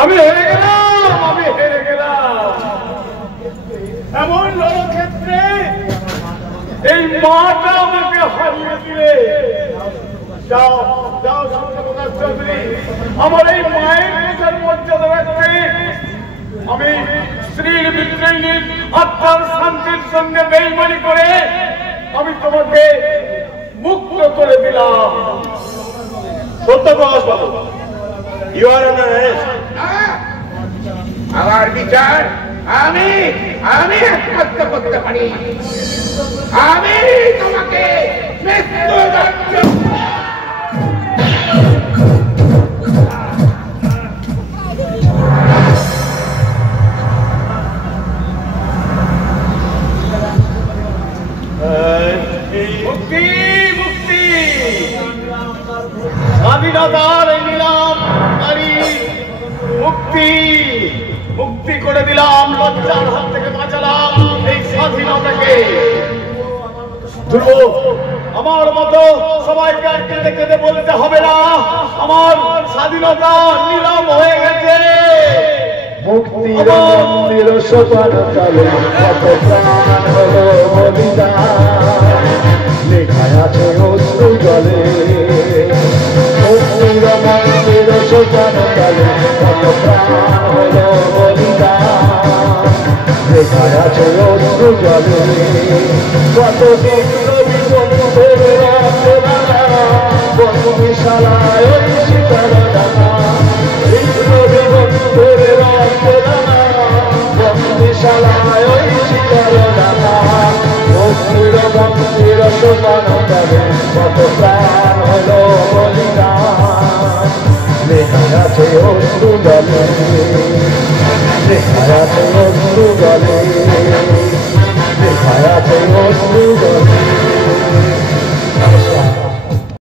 আমি হেরে গেলাম। এমন রণক্ষেত্রে এই মাটা আমাকে হারিয়ে দিলে। যাও যাও সত্যপ্রকাশ চৌধুরী, আমার এই মায়ের পেছার মর্যাদা রাখবে। আমি স্ত্রীর বিদ্রোহীর আত্মার শান্তির সঙ্গে বেইমানি করে আমি তোমাকে মুক্ত করে দিলাম। সত্যপ্রকাশ বাবু, ইউ আর আন্ডার অ্যারেস্ট। আমার বিচার আমি একমাত্র করতে পারি। আমি তোমাকে মৃত্যুদণ্ড মুক্তি মুক্তি স্বাধীনতার নিলাম নারী মুক্তি মুক্তি করে দিলাম। লজ্জার হাত থেকে বাঁচালাম এই স্বাধীনতাকে। ধ্রুব, আমার মতো সবাইকে কেঁদে কেঁদে বলতে হবে না আমার স্বাধীনতা নিলাম হয়ে গেছে। মুক্তির মন্দির সোপান তলে কত প্রাণ হলো বলিদান, লেখায় আছে অশ্রু জলে। মুক্তির মন্দির সোপান তলে কত প্রাণ হলো বলিদান, লেখায় আছে অশ্রু জলে। কত বিপ্লবী বন্ধুদের রক্তদানা, বন্ধুশালায় ওই শীতল দানা। বিপ্লবী বন্ধুদের রক্তদানা, বন্ধুশালায় ওই শীতল দানা। মুক্তির মন্দির সোপান তলে কত প্রাণ হলো বলিদান, লেখায় আছে অশ্রু জলে, লেখায় আছে অশ্রু জলে, লেখায় আছে অশ্রু জলে।